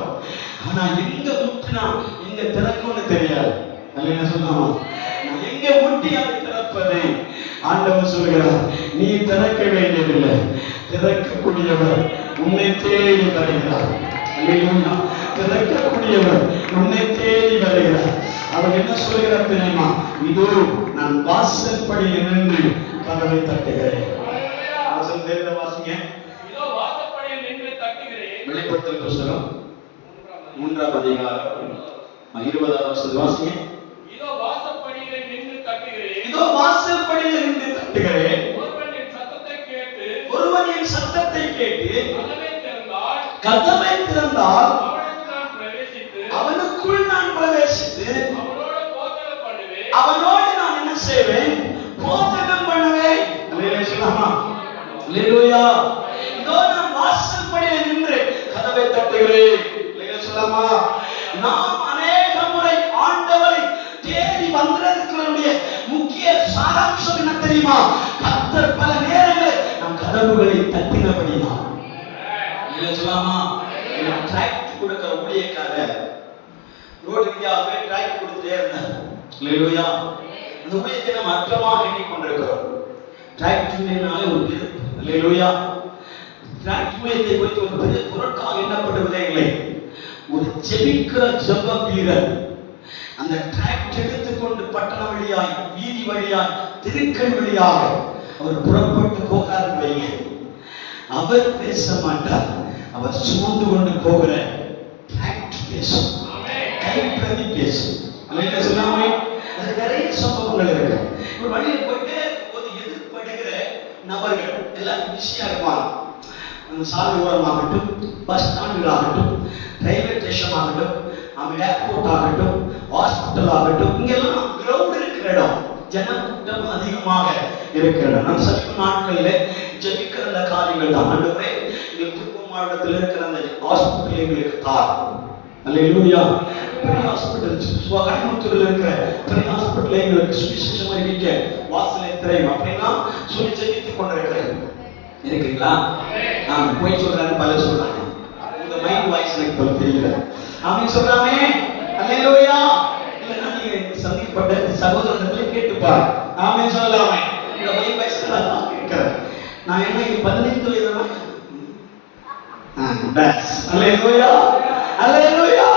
ஆனா எங்க முட்டினா எங்க திறக்கும்னு தெரியாது. அல்லேலூயா சொல்லாமா, நான் எங்க முட்டி அதை திறப்பது, ஆண்டவர் சொல்கிறார், நீ திறக்க வேண்டியதில்லை, திறக்கக்கூடியவர் உன்னை தேடி வருகிறார். அல்லேலூயா. திறக்கக்கூடியவர் உன்னை தேடி வருகிறார். அவர் என்ன சொல்கிறார் தெரியுமா? இதோ நான் வாசற்படியில் நின்று கதவை தட்டுகிறேன். வாசல் தெரிந்த வாசிங்க. இதோ வாசற்படியில் நின்று தட்டுகிறேன். வெளிப்படுத்தல் புத்தகம் 3ஆம் அதிகாரம் 20ஆம் வசனம் வாசிங்க. இதோ வாசற்படியில் நின்று தட்டுகிறேன். இதோ வாசற்படியில் நின்று தட்டுகிறேன். ஒருவன் என் சத்தத்தை கேட்டு கதவை திறந்தால் அவனுக்குள் நான் பிரவேசித்து அவனோடு நான் என்ன செய்வேன்? போஜனம் பண்ணுவேன். அல்லேலூயா சொல்லலாமா? அல்லேலூயா. இதோ நான் வாசற்படியில் நின்று கதவை தட்டுகிறேன். அல்லேலூயா சொல்லலாமா? நாம் அநேக முறை ஆண்டவரை தேடி வந்ததற்குரிய முக்கிய சாராம்சம் என்ன தெரியுமா? கர்த்தர் பல நேரங்களில் நம் கதவுகளை தட்டினபடிதான். அல்லேலூயா சொல்லலாமா? டிராக்ட் கொடுக்கிற ஊழியக்காரர் ரோடு வியாவே டிராக்ட் கொடுத்துட்டே இருந்தார். அல்லேலூயா. அந்த ஊழியத்தை நாம் அற்பமாக எண்ணிக் கொண்டிருக்கிறோம். டிராக்ட்னாலே ஒரு பெரிய, அல்லேலூயா, டிராக்ட் ஊழியத்தை குறித்து ஒரு பெரிய பொருட்காக எண்ணப்படுவதே இல்லை. ஒரு ஜெபிக்கிற ஜெப வீரர் அந்த டிராக்ட் எடுத்துக்கொண்டு பட்டணம் வழியாய், வீதி வழியாய், தெருக்கள் வழியாக அவர் புறப்பட்டு போகிறார் வைங்க. அவர் பேச மாட்டார். அவர் சுமந்து கொண்டு போகிற டிராக்ட் பேசும், கைப்பிரதி பேசும். அல்லேலூயா சொல்லாமே. அது நிறைய சம்பவங்கள் இருக்கு. ஒரு வழியில் போயிட்டு ஒரு எதிர்படுகிற நபர்கள் எல்லாம் பிஸியா இருப்பாங்க. அந்த சாலை ஓரமாகட்டும், பஸ் ஸ்டாண்டுகள் ஆகட்டும், ரயில்வே ஸ்டேஷன் ஆகட்டும், ஏர்போர்ட் ஆகட்டும், ஹாஸ்பிட்டல் ஆகட்டும், இங்கெல்லாம் கிரௌட் இருக்கிற இடம், ஜனக்கூட்டம் அதிகமாக இருக்கிற இடம். நம்ம சமீப நாட்களில் ஜெபிக்கிற அந்த காரியங்கள் தான். ஆண்டவரே, எங்கள் திருப்பூர் மாவட்டத்தில் இருக்கிற அந்த ஹாஸ்பிட்டல் எங்களுக்கு தார். அல்லேலூயா. பெரிய ஹாஸ்பிட்டல், கோயம்புத்தூர்ல இருக்கிற பெரிய ஹாஸ்பிட்டல் எங்களுக்கு சுவிசேஷம் அறிவிக்க வாசலை திரையும் அப்படின்னா சொல்லி ஜெபித்துக் கொண்டிருக்கிறேன். இருக்கிறீங்களா? நான் போய் சொல்றாரு, பலர் சொல்றாங்க. இந்த மைண்ட் வாய்ஸ் எனக்கு போல தெரியல. ஆமென் சொல்றாமே. அல்லேலூயா. இல்லைன்னா நீங்க சந்திக்கப்பட்ட சகோதரர்களை கேட்டுப்பார். ஆமென் சொல்லலாமே. இந்த மைண்ட் வாய்ஸ் நான் கேட்கிறேன். நான் என்ன 15 வயதுனா அல்லேலூயா, அல்லேலூயா.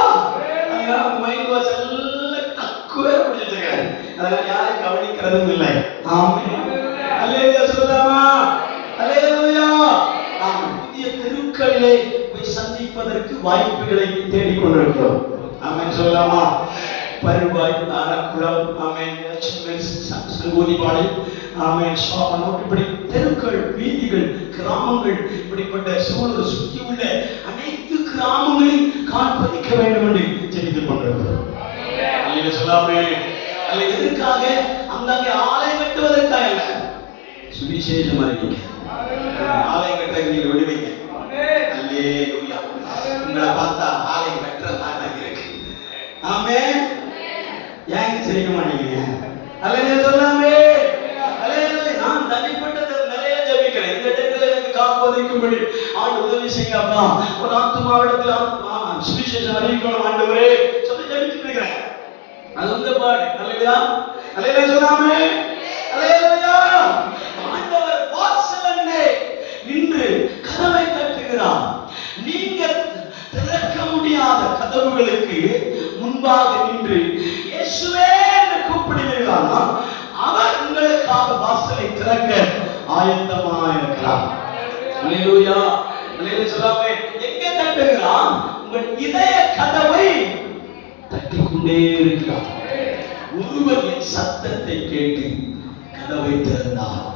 அதனால மைண்ட் வாய்ஸ் எல்லாம் அக்குவே பிடிச்சிருக்கேன். அதெல்லாம் யாரையும் கவனிக்கிறதும் இல்லை. ஆமென். அல்லேலூயா சொல்லலாமா? அல்லேலூயா. நாம் புதிய தெருக்களிலே போய் சந்திப்பதற்கு வாய்ப்புகளை தேடிக் கொண்டிருக்கிறோம். ஆமென் சொல்லலாமா? பருவாய், ஆரக்குளம், ஆமென், சங்கூதிபாளை, ஆமென், சாபனோட், இப்படி தெருக்கள், வீதிகள், கிராமங்கள், இப்படிப்பட்ட சூழல் சுற்றி உள்ள அனைத்து கிராமங்களையும் காண்பதிக்க வேண்டும் என்று ஜெபித்துக் கொண்டிருக்கிறோம். அல்லேலூயா சொல்லாமே. அல்ல எதற்காக? அங்கங்கே ஆலயம் கட்டுவதற்காக அல்ல, சுவிசேஷம் அறிவிக்க. ஆலயம் கட்ட நீங்க விடுவீங்க. அல்லேலூயா. உங்களை பார்த்தா ஆலயம் கட்டுற மாதிரி இருக்கு. ஆமென். ஏங்க சிரிக்க மாட்டீங்க? அல்லேலூயா சொல்லாமே. அல்லேலூயா. நான் தனிப்பட்டது நிறைய ஜெபிக்கிறேன். இந்த இடத்துல எனக்கு காப்பதிக்கும்படி ஆண்டு உதவி செய்யுங்க அப்பா. ஒரு ஆத்துமாவிடத்தில் சுவிசேஷம் அறிவிக்கணும் ஆண்டவரே சொல்லி ஜெபிச்சுட்டு இருக்கிறேன். அது வந்து பாடு. அல்லேலூயா. அல்லேலூயா சொல்லாமே. அல்லேலூயா. ஆண்டவர் வாசலிலே நின்று கதவை தட்டுகிறார். நீங்க திறக்க முடியாத கதவுகளுக்கு முன்பாக நின்று இயேசுவே என்று கூப்பிடுவீர்களானால் அவர் உங்களுக்காக வாசலை திறக்க ஆயத்தமாக இருக்கிறார். அல்லேலூயா. அல்லேலூயா சொல்லாமே. எங்கே தட்டுகிறார்? உங்கள் இதய கதவை தட்டிக்கொண்டே இருக்கிறார். ஒருவர் என் சத்தத்தை கேட்டு கதவை திறந்தார்,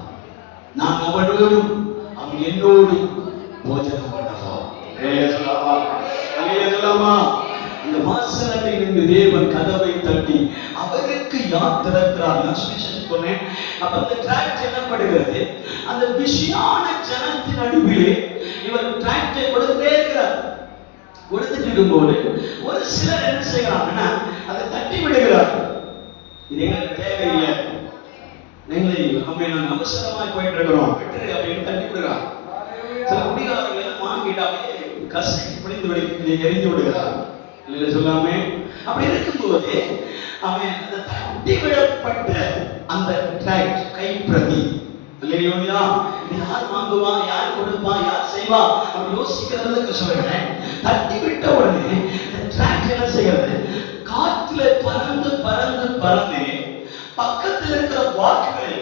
நான் அவனோடும் அவன் என்னோடும் போஜனம் பண்ணுவோம். அந்த வாசலை நின்று தேவன் கதவை தட்டி அவருக்கு யார் திறக்கிறார்? நான் சுவிசேஷம் சொன்னேன். அப்ப அந்த டிராக்ட் என்னப்படுகிறது? அந்த பிஸியான ஜனத்தின் நடுவிலே இவர் டிராக்டை கொடுத்தே இருக்கிறார். கொடுத்துட்டு இருக்கும்போது ஒரு சிலர் என்ன செய்யறாங்கன்னா அதை தட்டி விடுகிறார். இது எங்களுக்கு தேவையில்லை, நாங்கள் அவசரமாய் போயிட்டு இருக்கிறோம் அப்படின்னு தட்டி விடுறான். சில குடிகாரர்களை வாங்கிட்டாவே கசக்கி பிடிந்து எரிந்து விடுகிறார். இல்ல சொல்லாமே. அப்படி இருக்கும்போது அவன் அந்த தட்டி விடப்பட்ட அந்த டிராக்ட் கைப்பிரதி வாங்குவான், யார் கொடுப்பான், யார் செய்வா அப்படி யோசிக்கிறதுக்கு சொல்றேன். தட்டி விட்ட உடனே டிராக்டர் என்ன செய்யறது? காற்றுல பறந்து பறந்து பறந்து பக்கத்தில் இருக்கிற வாக்குகளை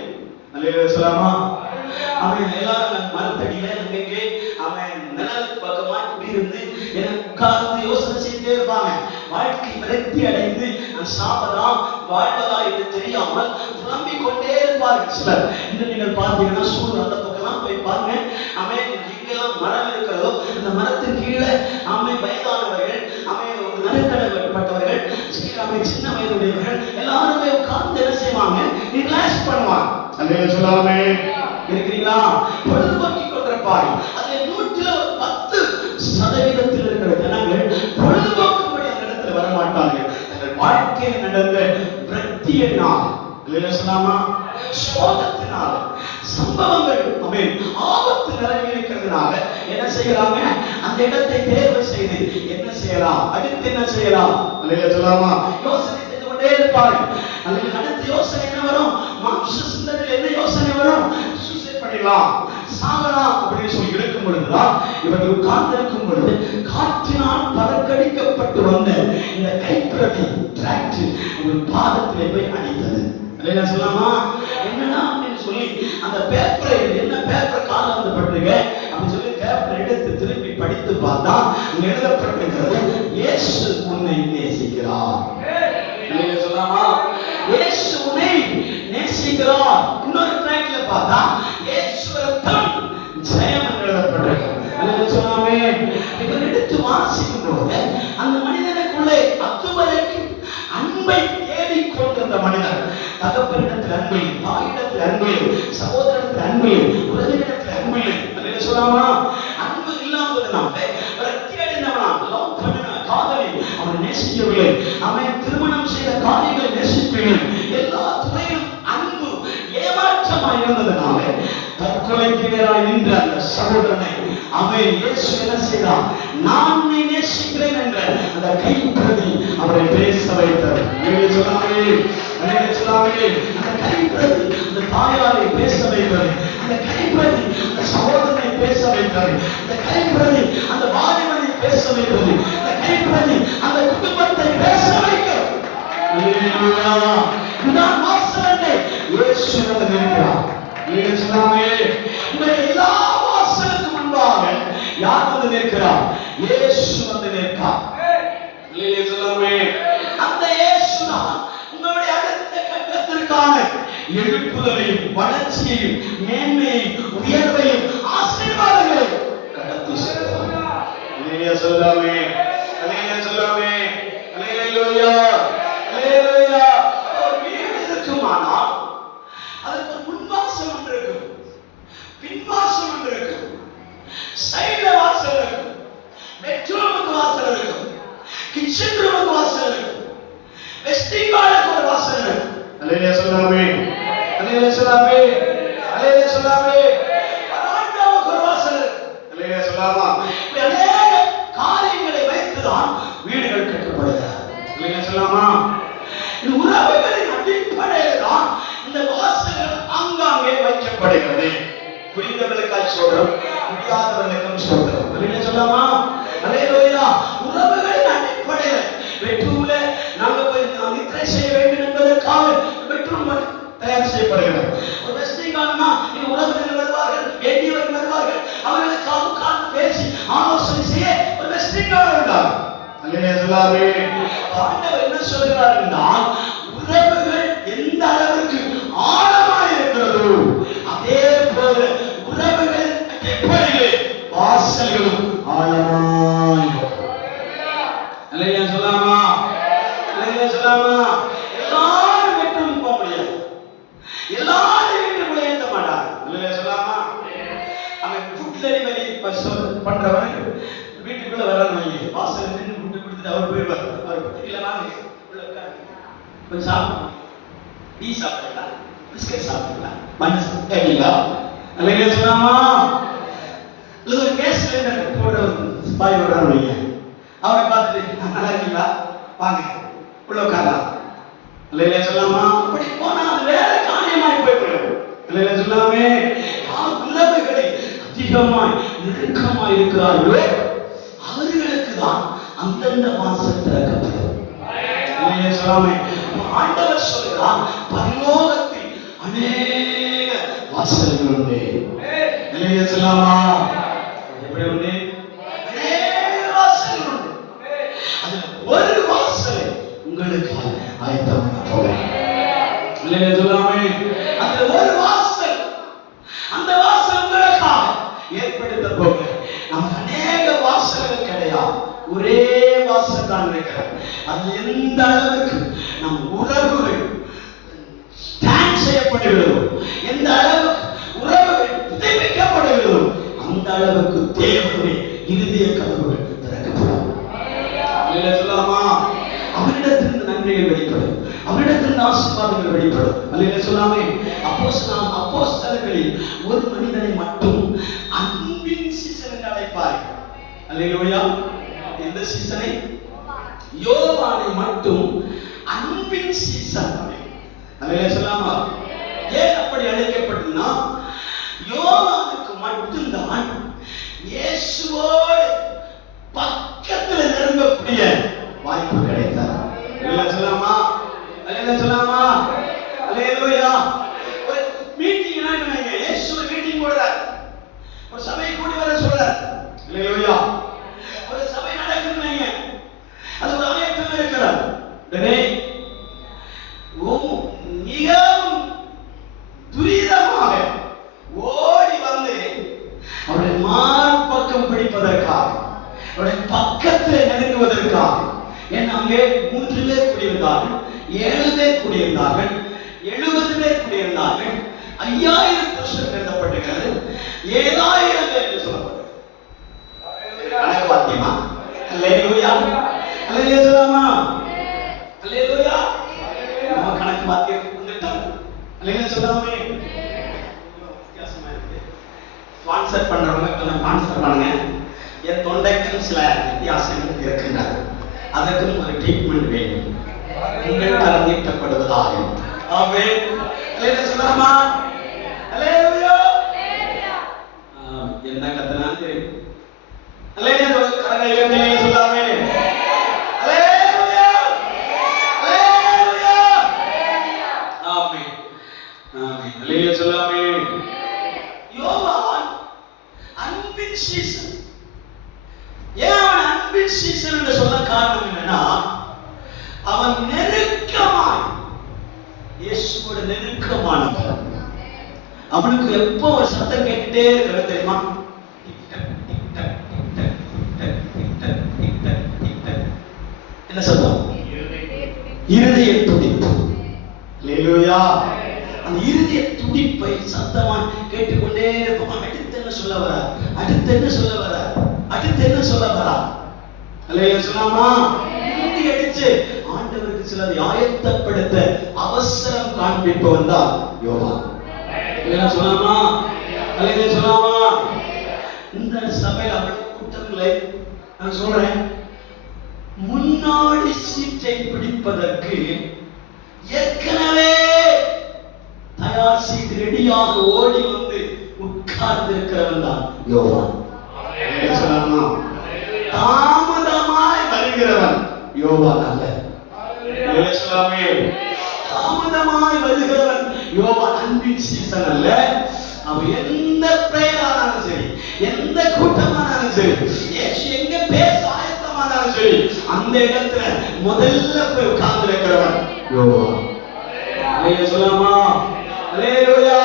சொல்லலாமா? அவன் எல்லாரும் மரத்தடியில எங்கே அவன் நிழல் பக்கமா குடியிருந்து உட்கார்ந்து யோசனை செய்துட்டே இருப்பாங்க. வாழ்க்கை விரக்தி அடைந்து சாபதான் வாழ்வதா என்று தெரியாமல் புலம்பிக் கொண்டே இருப்பார்கள் சிலர். இன்று நீங்கள் பார்த்தீங்கன்னா சூழல் அந்த பக்கம்லாம் போய் பாருங்க. அவன் எங்கெல்லாம் மரம் இருக்கிறதோ அந்த மரத்தின் கீழே அவன் வயதானவர்கள், அவன் ஒரு நறுக்கடப்பட்டவர்கள், அவன் சின்ன வயதுடையவர்கள் எல்லாருமே உட்கார்ந்து என்ன செய்வாங்க? ரிலாக்ஸ் பண்ணுவாங்க. சொல்லாமே இருக்கிறீங்களா? பொழுதுபோக்கிக் கொண்டிருப்பார். அதில் 110% இருக்கிற ஜனங்கள் பொழுதுபோக்கும்படி அந்த இடத்துல வரமாட்டார்கள். தங்கள் வாழ்க்கையில் நடந்த விரக்தியினால், சொல்லாமா, சோகத்தினால், சம்பவங்கள் ஆபத்து நிலையில் இருக்கிறதுனால என்ன செய்யறாங்க? அந்த இடத்தை தேர்வு செய்து என்ன செய்யலாம், அடுத்து என்ன செய்யலாம் சொல்லாமா யோசனை செய்து கொண்டே இருப்பார்கள். அதுக்கு அடுத்த யோசனை என்ன வரும்? மாம்ச சிந்தனையில் என்ன யோசனை வரும்? சூசைட் பண்ணிடலாம், சாகலாம் அப்படின்னு சொல்லி இருக்கும் பொழுதுதான் இவர்கள் உட்கார்ந்திருக்கும் பொழுது காற்றினால் பறக்கடிக்கப்பட்டு வந்த இந்த கைப்பிரதி டிராக்டர் ஒரு பாதத்திலே போய் அடித்தது. சொல்லாமா என்னடா அப்படின்னு சொல்லி அந்த பேப்பரை, என்ன பேப்பர் கால வந்து பட்டிருக்க அப்படின்னு சொல்லி பேப்பரை எடுத்து திருப்பி படித்து பார்த்தா அங்க எழுதப்பட்டிருக்கிறது, இயேசு உன்னை நேசிக்கிறார். சொல்லாமா, இயேசு உன்னை நேசிக்கிறார். இன்னொரு டிராக்ல பார்த்தா இயேசு ரத்தம் ஜெயம் என்று எழுதப்பட்டிருக்கிறது. சொல்லாமே இவர் எடுத்து வாசிக்கும் போது அந்த மனிதனுக்குள்ளே அதுவரைக்கும் அன்பை தேடிக் கொண்டிருந்த மனிதன், தகப்பனிடத்தில் அன்பில்லை, தாயிடத்தில் அன்பில்லை, சகோதரத்தில் அன்பில்லை, உறவினரிடத்தில் அன்பில்லை, சொல்லாமா அன்பு இல்லாததுனால விரக்தி அடைந்தவனா, லவ் பண்ணின காதலி அவனை நேசிக்கவில்லை, அவன் திருமணம் செய்த காரியங்களை நேசிக்கவில்லை, எல்லா துறையிலும் அன்பு ஏமாற்றமாய் இருந்ததுனால தற்கொலைக்கு நேராய் நின்ற அந்த சகோதரனை அவன் இயேசு என்ன செய்தான்? நான் உன்னை நேசிக்கிறேன் என்ற அந்த கைப்பிரதி அவரை பேச வைத்தார். சொல்லாமே சொல்லாமே அந்த கைப்பிரதி அந்த தாயாரை பேச வைத்தது, அந்த கைப்பிரதி அந்த சகோதரனை பேச வைத்தது, அந்த கைப்பிரதி அந்த வாலிபனை பேச வைத்தது, அந்த கைப்பிரதி அந்த குடும்பத்தை பேச வைக்கிறது. இதுதான் வாசனை. இயேசு வந்து நிற்கிறார். சொல்லாமே எல்லா வாசலுக்கு முன்பாக யார் வந்து நிற்கிறார்? இயேசு வந்து நிற்கிறார். சொல்லாமே அந்த இயேசு தான் உங்களுடைய அடுத்த கட்டத்திற்கான எழுப்புதலையும் வளர்ச்சியையும் மேன்மையையும் உயர்வையும் ஆசீர்வாதங்களையும் கடத்தி செல்வார். சொல்லாமே சொல்லாமே ஒரு வீடு இருக்குமானால் அதுக்கு ஒரு முன்வாசல் ஒன்று இருக்கும், பின்வாசல் ஒன்று இருக்கும், சைடுல வாசல் இருக்கும், பெட்ரூமுக்கு வாசல் இருக்கும், கிச்சன் ரூமுக்கு வாசல் இருக்கும், வெஸ்டிங் ஹாலுக்கு ஒரு வாசல் இருக்கும். அல்லேலூயா சொல்லாமே அல்லேலூயா சொல்லாமே அல்லேலூயா சொல்லாமே வராண்டாவுக்கு ஒரு வாசல் இருக்கும். அல்லேலூயா சொல்லாமா இப்படி அநேக காரியங்களை வைத்துதான் வீடுகள் கட்டப்படுகிறது. அல்லேலூயா சொல்லாமா இந்த உறவுகளின் அடிப்படையில் தான் இந்த வாசல்கள் அங்காங்கே வைக்கப்படுகிறது. புரிந்தவர்களுக்காக சொல்றோம், புரியாதவர்களுக்கும் சொல்றோம். அல்லேலூயா சொல்லாமா அல்லேலூயா. உறவுகளின் அடிப்படையில் பெட்ரூம்ல நாங்க போய் நித்திரை செய்ய வேண்டும் என்பதற்காக பெட்ரூம் தயார் செய்யப்படுகிறது. ஒரு வெஸ்டிங் ஹால்னா இங்க உறவினர்கள் வருவார்கள், வேண்டியவர்கள் வருவார்கள், அவர்களுக்காக உட்கார்ந்து பேசி ஆலோசனை செய்ய ஒரு வெஸ்டிங் ஹால் உண்டாகும். அல்லேலூயா சொல்லாமே. ஆண்டவர் என்ன சொல்கிறார் என்றால், உறவுகள் எந்த அளவுக்கு ஆழமாய் இருக்கிறதோ அதே போல உறவுகள் எப்படியே வாசல்களும் ஆழமாய். அல்லேலூயா சொல்லாமா அல்லேலூயா சொல்லாமா. எல்லாரும் பெட்ரூம் போக முடியாது, எல்லாரும் வீட்டுக்குள்ள ஏற்ற மாட்டாங்க. அல்லேலூயா சொல்லாமா. அவன் ஃபுட் டெலிவரி பண்றவன் வீட்டுக்குள்ள வர்றாங்க, வாசல் நின்று ஃபுட்டு கொடுத்துட்டு அவர் போயிடுவார். அவர் இல்ல வாங்க உள்ள உட்காருங்க, கொஞ்சம் சாப்பிடுங்க, டீ சாப்பிடுங்களா, பிஸ்கட் சாப்பிடுங்களா, மண்ணு சாப்பிட்டீங்களா. அல்லேலூயா சொல்லாமா. இது ஒரு கேஸ் சிலிண்டர் போட பாய் வர்றாங்க, அவரை பார்த்துட்டு நல்லா இருக்கீங்களா, வாங்க உள்ள உட்காரலாம். அல்லேலூயா சொல்லாமா. அப்படி போனா அது வேற காரியமாய் போய்விடும். அல்லேலூயா சொல்லாமே. உறவுகளை நெருக்கமா இருக்கிறார்களோ அவர்களுக்கு தான் அந்தந்த வாசல் திறக்கப்படும். ஆண்டவர் சொல்கிறார், பரலோகத்தில் அநேக வாசல்கள் உண்டு. சொல்லாமா? எப்படி உண்டு? அநேக வாசல்கள் உண்டு. அதுல ஒரு வாசல் உங்களுக்கு ஆயத்தம் பண்ண போகிறேன். சொல்லாமே? அதுல ஒரு வாசல், அந்த வாசல் உங்களுக்காக ஏற்படுத்த போகிறேன். நமக்கு அநேக வாசல்கள் கிடையாது, ஒரே வாசல் தான் இருக்கிறது. அது எந்த அளவுக்கு நம் உறவுகள் ஸ்டாண்ட் செய்யப்படுகிறதோ, எந்த அளவுக்கு உறவுகள் புதுப்பிக்கப்படுகிறதோ, அந்த அளவுக்கு தேவனுடைய இருதய கதவுகள் திறக்கப்படும். சொல்லாமா? அவரிடத்திலிருந்து நன்மைகள் வெளிப்படும், அவரிடத்திலிருந்து ஆசீர்வாதங்கள் வெளிப்படும். அல்லேலூயா சொல்லாமே? அப்போஸ்தலர்களில் ஒரு மனிதனை மட்டும் அன்பின் சீசன் என்று அழைப்பார்கள். அல்லேலூயா. எந்த சீசனை? யோவானை மட்டும் அன்பின் சீசன். அல்லேலூயா சொல்லாமா? ஏன் அப்படி அழைக்கப்பட்டதுன்னா, யோவானுக்கு மட்டும்தான் இயேசுவோடு பக்கத்தில் நெருங்கக்கூடிய வாய்ப்பு கிடைத்தது. அல்லேலூயா சொல்லாமா? அல்லேலூயா சொல்லாமா? அல்லேலூயா. ஒரு மீட்டிங்னா என்ன? இயேசு மீட்டிங் போடுறார், ஒரு சபை கூடி வர சொல்றார். அல்லேலூயா. ஒரு சபை நடக்குதுங்க, அது ஒரு ஆயத்தம் இருக்கிறார். மிகவும் துரிதமாக ஓடி வந்து அவருடைய மார்பக்கம் பிடிப்பதற்காக, அவருடைய பக்கத்தில் நெருங்குவதற்காக. ஏன்னா அங்கே 3 பேர் கூடியிருந்தார்கள், 7 பேர் கூடியிருந்தார்கள், 70 பேர் கூடியிருந்தார்கள், 5000 புருஷர் கருதப்பட்டிருக்கிறது, 7000 பேர் என்று சொல்லப்பட்டது. கணக்கு வாக்கியமா? அல்லேலூயா. அல்லேலூயா சொல்லாமா? அல்லேலூயா. நம்ம கணக்கு வாக்கியம் வந்துட்டோம். அல்லேலூயா சொல்லாமே? வித்தியாசமா இருக்கு. ஸ்பான்சர் பண்றவங்க கொஞ்சம் ஸ்பான்சர் பண்ணுங்க. என் தொண்டைக்கும் சில வித்தியாசங்கள் இருக்கின்றது, அதற்கும் ஒரு ட்ரீட்மெண்ட் வேண்டும். உங்கள் கரம் நீட்டப்படுவதாக. ஆமென். அல்லேலூயா சொல்லாமா? அல்லேலூயா. என்ன கத்தனான்னு தெரியும். அல்லேலூயா கரங்களை உயர்த்தி சொல்லாமே? அல்லேலூயா. அல்லேலூயா. ஆமென். ஆமென். அல்லேலூயா சொல்லாமே? யோவான் அன்பின் சீசன். ஏன் அவன் அன்பின் சீசன் என்று சொல்ல காரணம் என்னன்னா, அவன் நெருக்கமாய் இயேசுவோட நெருக்கமானவன். அவனுக்கு எப்போ ஒரு சத்தம் கேட்டுட்டே இருக்கிறது தெரியுமா? என்ன சத்தம்? இருதய துடிப்பு. அல்லேலூயா. அந்த இருதய துடிப்பை சத்தமா கேட்டுக்கொண்டே இருப்பான். அடுத்து என்ன சொல்ல வர, அடுத்து என்ன சொல்ல வர, அடுத்து என்ன சொல்ல வர. அல்லேலூயா சொல்லாமா? முந்தி அடிச்சு ஆண்டவருக்கு சிலரை ஆயத்தப்படுத்த அவசரம் காண்பிப்பவன் தான் யோவான். அல்லேலூயா சொல்லாமா? அல்லேலூயா சொல்லாமா? இந்த சபையில் அவ்வளவு கூட்டங்களை நான் சொல்றேன், முன்னாடி சீட்டை பிடிப்பதற்கு ஏற்கனவே தயார் செய்து ரெடியாக ஓடி வந்து உட்கார்ந்து இருக்கிறவன் தான் யோவான். தாமதமாய் வருகிறவன் யோவான் அல்ல. தாமதமாய் வருகிறவன் யோவான் அன்பின் சீசன் அல்ல. அவன் எந்த பிரேயரானாலும் சரி, எந்த கூட்டமானாலும் சரி, இயேசு எங்க பேச ஆயத்தமானாலும் சரி, அந்த இடத்துல முதல்ல போய் உட்கார்ந்து இருக்கிறவன் யோவான். அல்லேலூயா சொல்லாமா? அல்லேலூயா.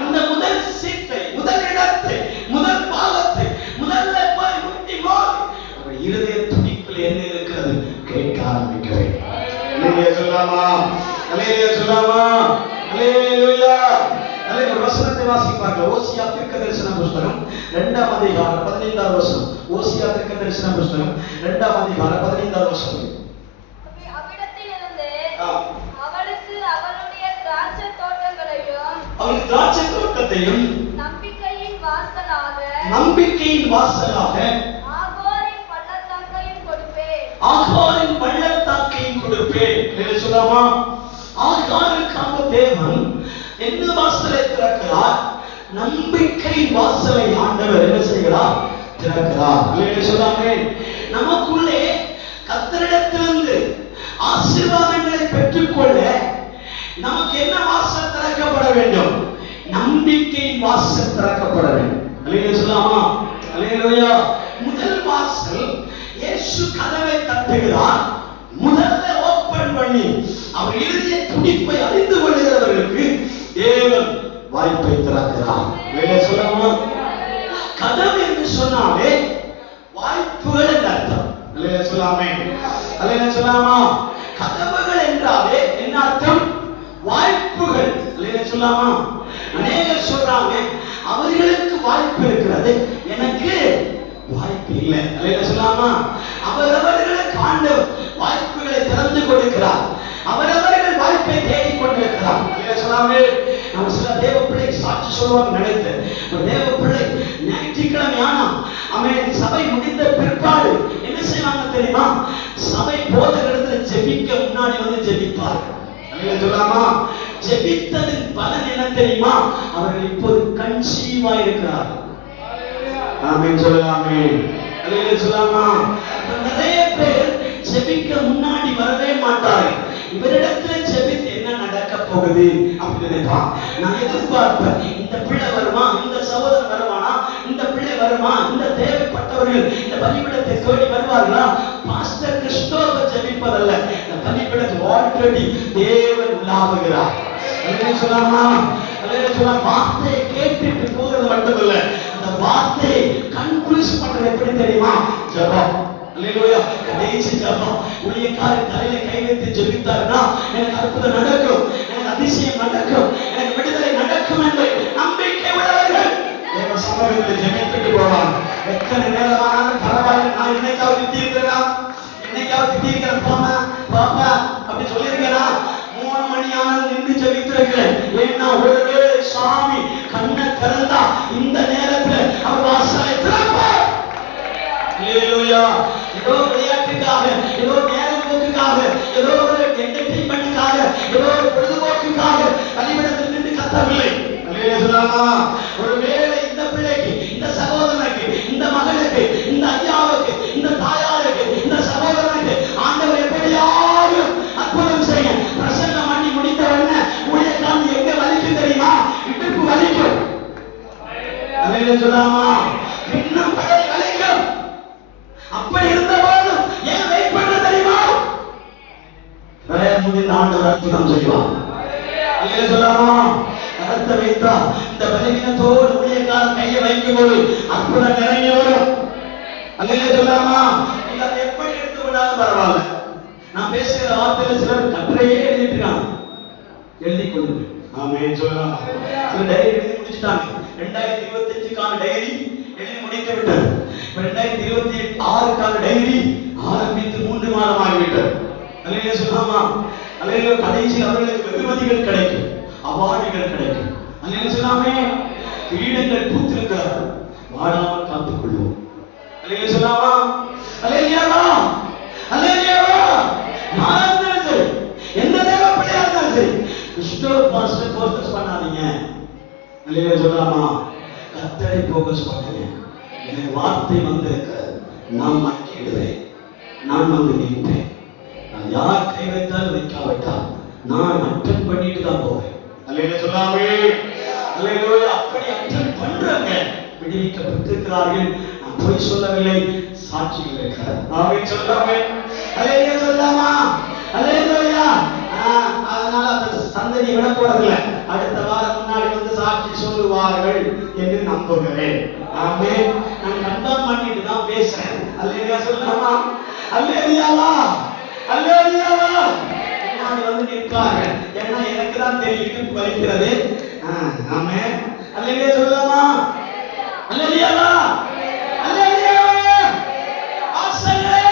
அந்த முதல் சீட்டை, முதல் இடத்தை, முதல் பாகத்தை முதல்ல போய் முட்டி மோதி அவர் இருதய துடிப்பில் என்ன இருக்கிறது கேட்க ஆரம்பிக்க வேண்டும். அல்லேலூயா சொல்லாமா? அல்லேலூயா சொல்லாமா? அல்லேலூயா. அல்லேலூயா. வசனத்தை வாசிப்பார்கள். ஓசியா தீர்க்கதரிசன புத்தகம் 2ஆம் அதிகாரம் 15ஆம் வசனம். ஓசியா தீர்க்கதரிசன புத்தகம் 2ஆம் அதிகாரம் 15ஆம் வசனம். அவள் திராட்சை தோட்டத்தையும் நம்பிக்கையின் வாசலாக ஆகாரின் பள்ளத்தாக்கையும் கொடுப்பேன். சொல்லாமா? ஆகாருக்காக தேவன் என்ன வாசலை திறக்கிறார்? நம்பிக்கை வாசலை ஆண்டவர் என்ன செய்கிறார்? திறக்கிறார். அல்லேலூயா சொல்லாமே. நமக்குள்ளே கர்த்தரிடத்திலிருந்து ஆசீர்வாதங்களை பெற்றுக்கொள்ள நமக்கு என்ன வாசல் திறக்கப்பட வேண்டும்? நம்பிக்கையின் வாசல் திறக்கப்பட வேண்டும். அல்லேலூயா சொல்லாமா? அல்லேலூயா. முதல் வாசல் இயேசு கதவை தட்டுகிறார். முதல்ல ஓபன் பண்ணி அவர் இறுதிய துடிப்பை அறிந்து கொள்ளுகிறவர்களுக்கு தேவன் வாய்ப்பை திறக்கிறார். அல்லேலூயா சொல்லாமா? கதவு என்று சொன்னாலே வாய்ப்புகள் என்று அர்த்தம். அல்லேலூயா சொல்லாமே. அல்லேலூயா சொல்லாமா? கதவுகள் என்றாலே என்ன அர்த்தம்? வாய்ப்புகள். அல்லேலூயா சொல்லாமா? அநேகர் சொல்றாங்க அவர்களுக்கு வாய்ப்பு இருக்கிறது, எனக்கு வாய்ப்பு இல்லை. அல்லேலூயா சொல்லாமா? அவரவர்களுக்கு ஆண்டவர் வாய்ப்புகளை திறந்து கொடுக்கிறார். அவரவர்கள் வாய்ப்பை தேடிக் கொண்டிருக்கிறார். அல்லேலூயா சொல்லாமே. நம்ம சில தேவ பிள்ளை சாட்சி சொல்லுவாங்க நினைத்து. ஒரு தேவ பிள்ளை ஞாயிற்றுக்கிழமை ஆனா அவன் சபை முடிந்த பிற்பாடு என்ன செய்வாங்க தெரியுமா? சபை போத இடத்துல ஜெபிக்க முன்னாடி வந்து ஜெபிப்பார்கள். அல்லேலூயா சொல்லாமா? ஜெபித்ததின் பலன் என்ன தெரியுமா? அவர்கள் இப்போது கன்சீவா இருக்கிறார்கள். ஆமென் சொல்லலாமே. அல்லேலூயா சொல்லாமா? நிறைய பேர் ஜெபிக்க முன்னாடி வரவே மாட்டார்கள். இவரிடத்துல ஜெபித்து என்ன நடக்க போகுது அப்படின்னு நினைப்பான். நான் எதிர்பார்ப்பேன், இந்த பிள்ளை வருமா, இந்த சகோதரன் வருவானா, இந்த பிள்ளை வருமா, இந்த தேவைப்பட்டவர்கள் இந்த பலிபீடத்தை தேடி வருவார்களா? பாஸ்டர் கிறிஸ்தோவை ஜெபிப்பதல்ல, இந்த பலிபீடத்தில் ஆல்ரெடி தேவன் உலாவுகிறார். அல்லேலூயா சொல்லாமா? அல்லேலூயா சொல்லாமா? வார்த்தையை கேட்டுட்டு போகிறது மட்டுமல்ல, அந்த வார்த்தையை கன்க்ளூஸ் பண்றது எப்படி தெரியுமா? ஜெபம். அல்லேலூயா. கடைசி ஜெபம். ஊழியக்காரர் தலையில கை வைத்து ஜெபித்தார்னா எனக்கு அற்புதம் நடக்கும், எனக்கு அதிசயம் நடக்கும், எனக்கு விடுதலை நடக்கும் என்று நம்பிக்கை உள்ளவர்கள் தேவ சமூகத்தில் ஜெபித்துட்டு போவாங்க. எத்தனை நேரமானாலும் பரவாயில்லை, நான் என்னைக்காவது திட்டிருக்கிறேனா, என்னைக்காவது திட்டிருக்கிறேன் போமா பாப்பா அப்படி சொல்லியிருக்கேனா? 3 மணி ஆனாலும் நின்று ஜெபித்திருக்கிறேன். ஏன்னா ஒருவேளை சாமி கண்ணை திறந்தா இந்த நேரத்தில் அவர் வாசலை திறப்பார். அல்லேலூயா. ஏதோ விளையாட்டுக்காக, ஏதோ நேரம் போக்குக்காக, ஏதோ ஒரு என்டர்டெயின்மென்ட்காக, ஏதோ ஒரு பொழுதுபோக்குக்காக பலிபீடத்தில் நின்று கத்தவில்லை. அல்லேலூயா சொல்லாமா? ஒருவேளை இந்த பிள்ளைக்கு, இந்த சகோதரனுக்கு, இந்த மகளுக்கு, இந்த ஐயாவுக்கு, இந்த தாயாருக்கு, இந்த சகோதரனுக்கு ஆண்டவர் எப்படியாவது அற்புதம் செய்ய பிரசன்னம் பண்ணி முடித்த உடனே ஊழியக்காரன் எங்க வலிக்கும் தெரியுமா? இடுப்பு வலிக்கும். அல்லேலூயா சொல்லாமா? இன்னும் படை வலிக்கும். அப்படி இருந்த போதும் ஏன் வெயிட் பண்ற தெரியுமா? முடிந்த ஆண்டவர் அற்புதம் செய்வார். அல்லேலூயா சொல்லாமா? கரத்தை வைத்தா இந்த பலவீனத்தோடு ஊழியக்காரன் கையை வைக்கும் போது அற்புதம் இறங்கி வரும். அல்லேலூயா சொல்லாமா? நீங்க அதை எப்படி எடுத்து விடாலும் பரவாயில்ல. நான் பேசுகிற வார்த்தையில சிலர் கட்டுரையே எழுதிட்டு இருக்காங்க. எழுதி கொள்ளுங்க. ஆமென் சொல்லலாம். சில டைரி எழுதி முடிச்சிட்டாங்க. 2025க்கான டைரி எழுதி முடித்து விட்டார். 2026க்கான டைரி ஆரம்பித்து 3 மாதம் ஆகிவிட்டது. அல்லேலூயா சொல்லாமா? அல்லேலூயா. கடைசியில் அவர்களுக்கு வெகுமதிகள் கிடைக்கும், அவார்டுகள் கிடைக்கும். அல்லேலூயா சொல்லாமே? கிரீடங்கள் பூத்திருக்கிறார், வாடாமல் காத்துக் கொள்வோம். அல்லேலூயா சொல்லாமா? அல்லேலூயாவா? அல்லேலூயாவா? யாரா இருந்தாலும் சரி, எந்த தேவ பிள்ளையா இருந்தாலும் சரி, கிறிஸ்துவ பாஸ்டர் ஃபோக்கஸ் பண்ணாதீங்க. அல்லேலூயா சொல்லாமா? கர்த்தரை ஃபோக்கஸ் பண்ணுங்க. எனக்கு வார்த்தை வந்திருக்கிறது, நான் மாற்றிடுவேன், நான் வந்து நிற்பேன். நான் யார் கை வைத்தாலும் வைக்காவிட்டால் நான் அட்டன் பண்ணிட்டு தான் போவேன். அல்லேலூயா சொல்லாமே? அல்லேலூயா. அப்படி அட்டன் பண்றவங்க விடுவிக்கப்பட்டிருக்கிறார்கள். நான் பொய் சொல்லவில்லை, சாட்சிகள் இருக்கிறார். ஆமென் சொல்லாமே? அல்லேலூயா சொல்லாமா? அல்லேலூயா. அதனால அந்த சந்ததி விட போறதில்லை. அடுத்த வாரம் முன்னாடி வந்து சாட்சி சொல்லுவார்கள் என்று நம்புகிறேன். ஆமென். நான் கண்டம் பண்ணிட்டு தான் பேசுறேன். அல்லேலூயா சொல்லாமா? அல்லேலூயாவா? அல்லேலூயாவா? முன்னாடி வந்து நிற்பார்கள். ஏன்னா எனக்கு தான் தெரியும் இடுப்பு வலிக்கிறது. ஆமென். அல்லேலூயா சொல்லாமா? அல்லேலூயாவா? அல்லேலூயாவா? ஆசையே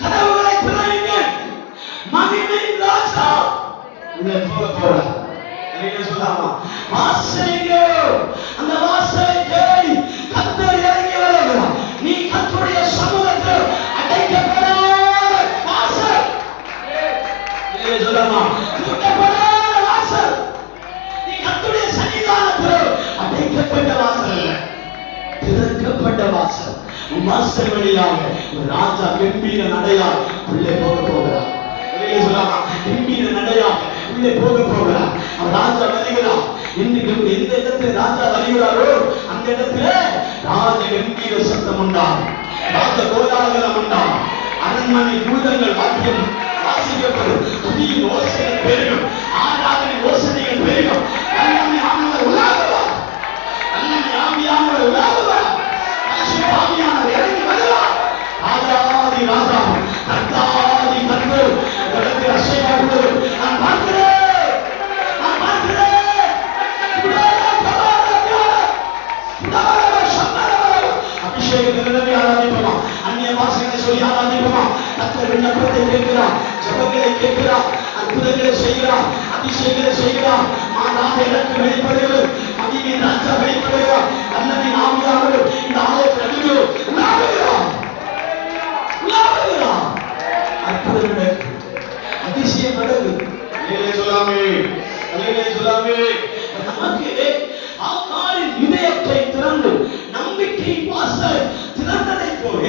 கதவுகளை திறயுங்கள், மகிமையின் ராஜா உள்ளே போகிறார். அல்லேலூயா சொல்லாமா? ஆசையே அந்த வாசலை தேடி கர்த்தர் இறங்கி வருகிறார். நீ கர்த்தருடைய சமூகத்தில் அடைக்கப்படாத வாசல். அல்லேலூயா சொல்லாமா? பூட்டப்படாத வாசல். நீ கர்த்தருடைய சன்னிதானத்தில் திறக்கப்பட்ட வாசல். வாசல் வழியாக ஒரு ராஜா கம்பீர நடையாய் உள்ளே போக போகிறார். கம்பீர நடையாக உள்ளே போக போகிறார். அவர் ராஜா வருகிறார். இன்றைக்கு எந்த இடத்துல ராஜா வருகிறாரோ அந்த இடத்துல ராஜ கம்பீர சத்தம் உண்டாகும், ராஜ கோலாகலம் உண்டாகும். அரண்மனை பூதங்கள் வாக்கியம் வாசிக்கப்படும், துணியின் ஓசைகள் பெருகும், ஆராதனை ஓசனைகள் பெருகும். அண்ணனை ஆனவர் உலாகுவார், அண்ணனை ஆவியானவர் உலாகுவார், ஆவியானவர் இறங்கி வருவார். ராஜாதி ராஜா கர்த்தாதி கர்த்தர் இடத்தில் அசைவாடுவது நான் பார்க்கிறேன், நான் பார்க்கிறேன். அபிஷேகத்திலிருந்து ஆராதிப்போமா, அந்நிய பாஷைகளை சொல்லி ஆராதிப்போமா. கர்த்தர் விண்ணப்பத்தை கேட்கிறார், ஜெபங்களை கேட்கிறார், அற்புதங்களை செய்கிறார், அதிசயங்களை செய்கிறார். மாறாத இலக்கு வெளிப்படுகிறது, மகிமையின் ராஜா வெளிப்படுகிறார். அல்லது ஆவியானவர் இந்த ஆலயத்தில் அடிக்கிறோம், உலாவுகிறார், உலாவுகிறார். அற்புதம் நடக்கும், அதிசயம் நடக்கும். அல்லேலூயா சொல்லாமே, அல்லேலூயா சொல்லாமே. நமக்கு ஆகாரின் இதயத்தை திறந்து நம்பிக்கை வாசல் திறந்ததை போல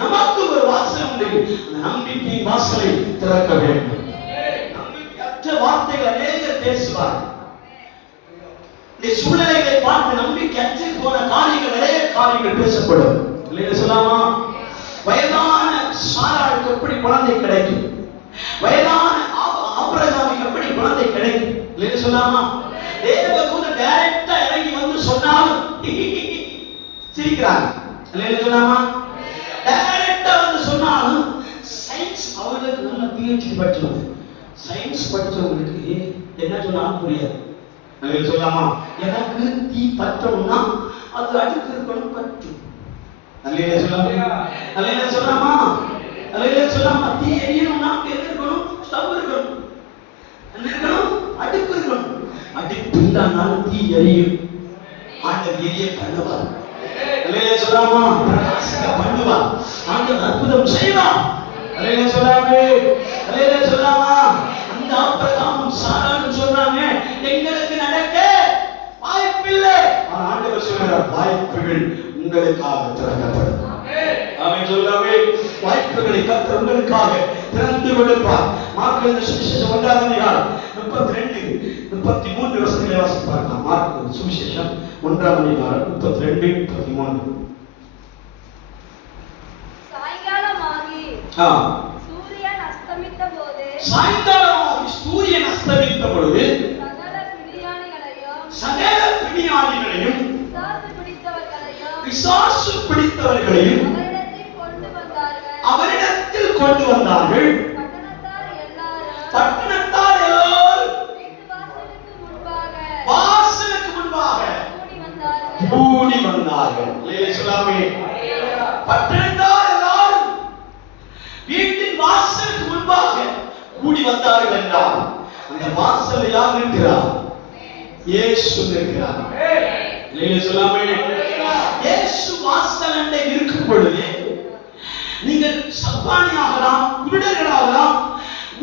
நமக்கு ஒரு வாசல் உண்டு. அந்த நம்பிக்கை வாசலை திறக்க வேண்டும். நம்பிக்கையற்ற வார்த்தைகள் அநேகர் பேசுவார். இந்த சூழ்நிலைகளை பார்த்து நம்பிக்கையற்று போன காரியங்கள், நிறைய காரியங்கள் பேசப்படும். இல்லையா சொல்லாமா? வயதான சாராளுக்கு எப்படி குழந்தை கிடைக்கும், வயதான ஆபிரகாமுக்கு எப்படி குழந்தை கிடைக்கும்? இல்லையா சொல்லாமா? தேவதூதன் டைரக்டா இறங்கி வந்து சொன்னாலும் சிரிக்கிறாங்க. இல்லையா சொல்லாமா? டைரக்டா வந்து சொன்னாலும் சயின்ஸ் அவர்களுக்கு நல்ல PhD படிச்சவங்க, சயின்ஸ் படிச்சவங்களுக்கு என்ன சொன்னாலும் புரியாது. இல்லையா சொல்லாமா? எனக்கு தீ பற்றணும்னா அது அடுத்து இருக்கணும், பற்றும். அல்லேலூயா சொல்லாமா? அல்லேலூயா சொல்லாமா? அல்லேலூயா சொல்லாமா? தீ எரியணும்னா எது இருக்கணும்? ஸ்டவ் இருக்கணும், என்ன இருக்கணும்? அடுப்பு இருக்கணும். அடுப்பு இல்லாமல் தீ எரியும். ஆண்டவர் எரிய பண்ணுவார். அல்லேலூயா சொல்லாமா? பிரகாசிக்க பண்ணுவார். ஆண்டவர் அற்புதம் செய்வார். அல்லேலூயா சொல்லாமே, அல்லேலூயா சொல்லாமா? அந்த ஆபிரகாமும் சாராளும் சொன்னாங்க, எங்களுக்கு நடக்க வாய்ப்பில்லை. ஆனால் ஆண்டவர் சொல்கிறார், வாய்ப்புகள் உங்களுக்காக திறக்கப்படும். ஆமென் சொல்லாமே. வாய்ப்புகளை கர்த்தர் உங்களுக்காக திறந்து கொடுப்பார். மார்க்கு சுவிசேஷம் 1ஆம் அதிகாரம் 32 33 வசனங்களை வாசிப்பார். மார்க்கு சுவிசேஷம் 1ஆம் அதிகாரம் 32 33. சாயங்காலமாகி சூரியன் அஸ்தமித்த போது, சாயங்காலமாகி சூரியன் அஸ்தமித்த பொழுது சகல பிணியாளிகளையும் பிசாசு பிடித்தவர்களையும் அவரிடத்தில் கொண்டு வந்தார்கள். பட்டணத்தார் எல்லாரும் வாசலுக்கு முன்பாக கூடி வந்தார்கள். அல்லேலூயா சொல்லாமே. பட்டணத்தார் எல்லாரும் வீட்டின் வாசலுக்கு முன்பாக கூடி வந்தார்கள் என்றால் அந்த வாசல் யார் இருக்கிறார்? இயேசு இருக்கிறார். அல்லேலூயா சொல்லாமே. இயேசு வாசல் அண்டை இருக்கும் பொழுது நீங்கள் சப்பானியாகலாம், குருடர்களாகலாம்,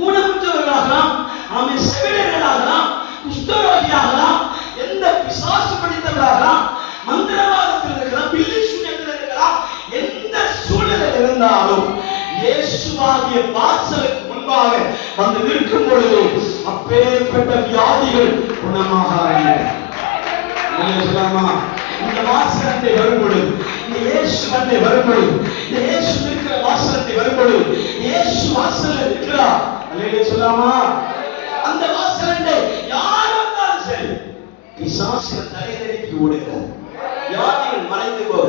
ஊனமுற்றவர்களாகலாம், ஆமென், செவிடர்களாகலாம், குஷ்டரோகியாகலாம், எந்த பிசாசு பிடித்தவர்களாகலாம், மந்திரவாதத்தில் இருக்கலாம், பில்லி சூனியத்தில் இருக்கலாம், எந்த சூழ்நிலை இருந்தாலும் இயேசுவாகிய வாசலுக்கு முன்பாக வந்து நிற்கும் பொழுது அப்பேற்பட்ட வியாதிகள் குணமாக இந்த வாசலத்தை வரும்பொழுது, இந்த இயேசு அண்டை வரும்பொழுது, இந்த இயேசு இருக்கிற வாசலத்தை வரும்பொழுது, இயேசு வாசல்ல இருக்கிறார். அல்லேலூயா சொல்லாமா? அந்த வாசலண்டை யார் வந்தாலும் சரி பிசாசுகள் தலையிறக்கி ஓடுகிறார், வியாதிகள் மறைந்து போக,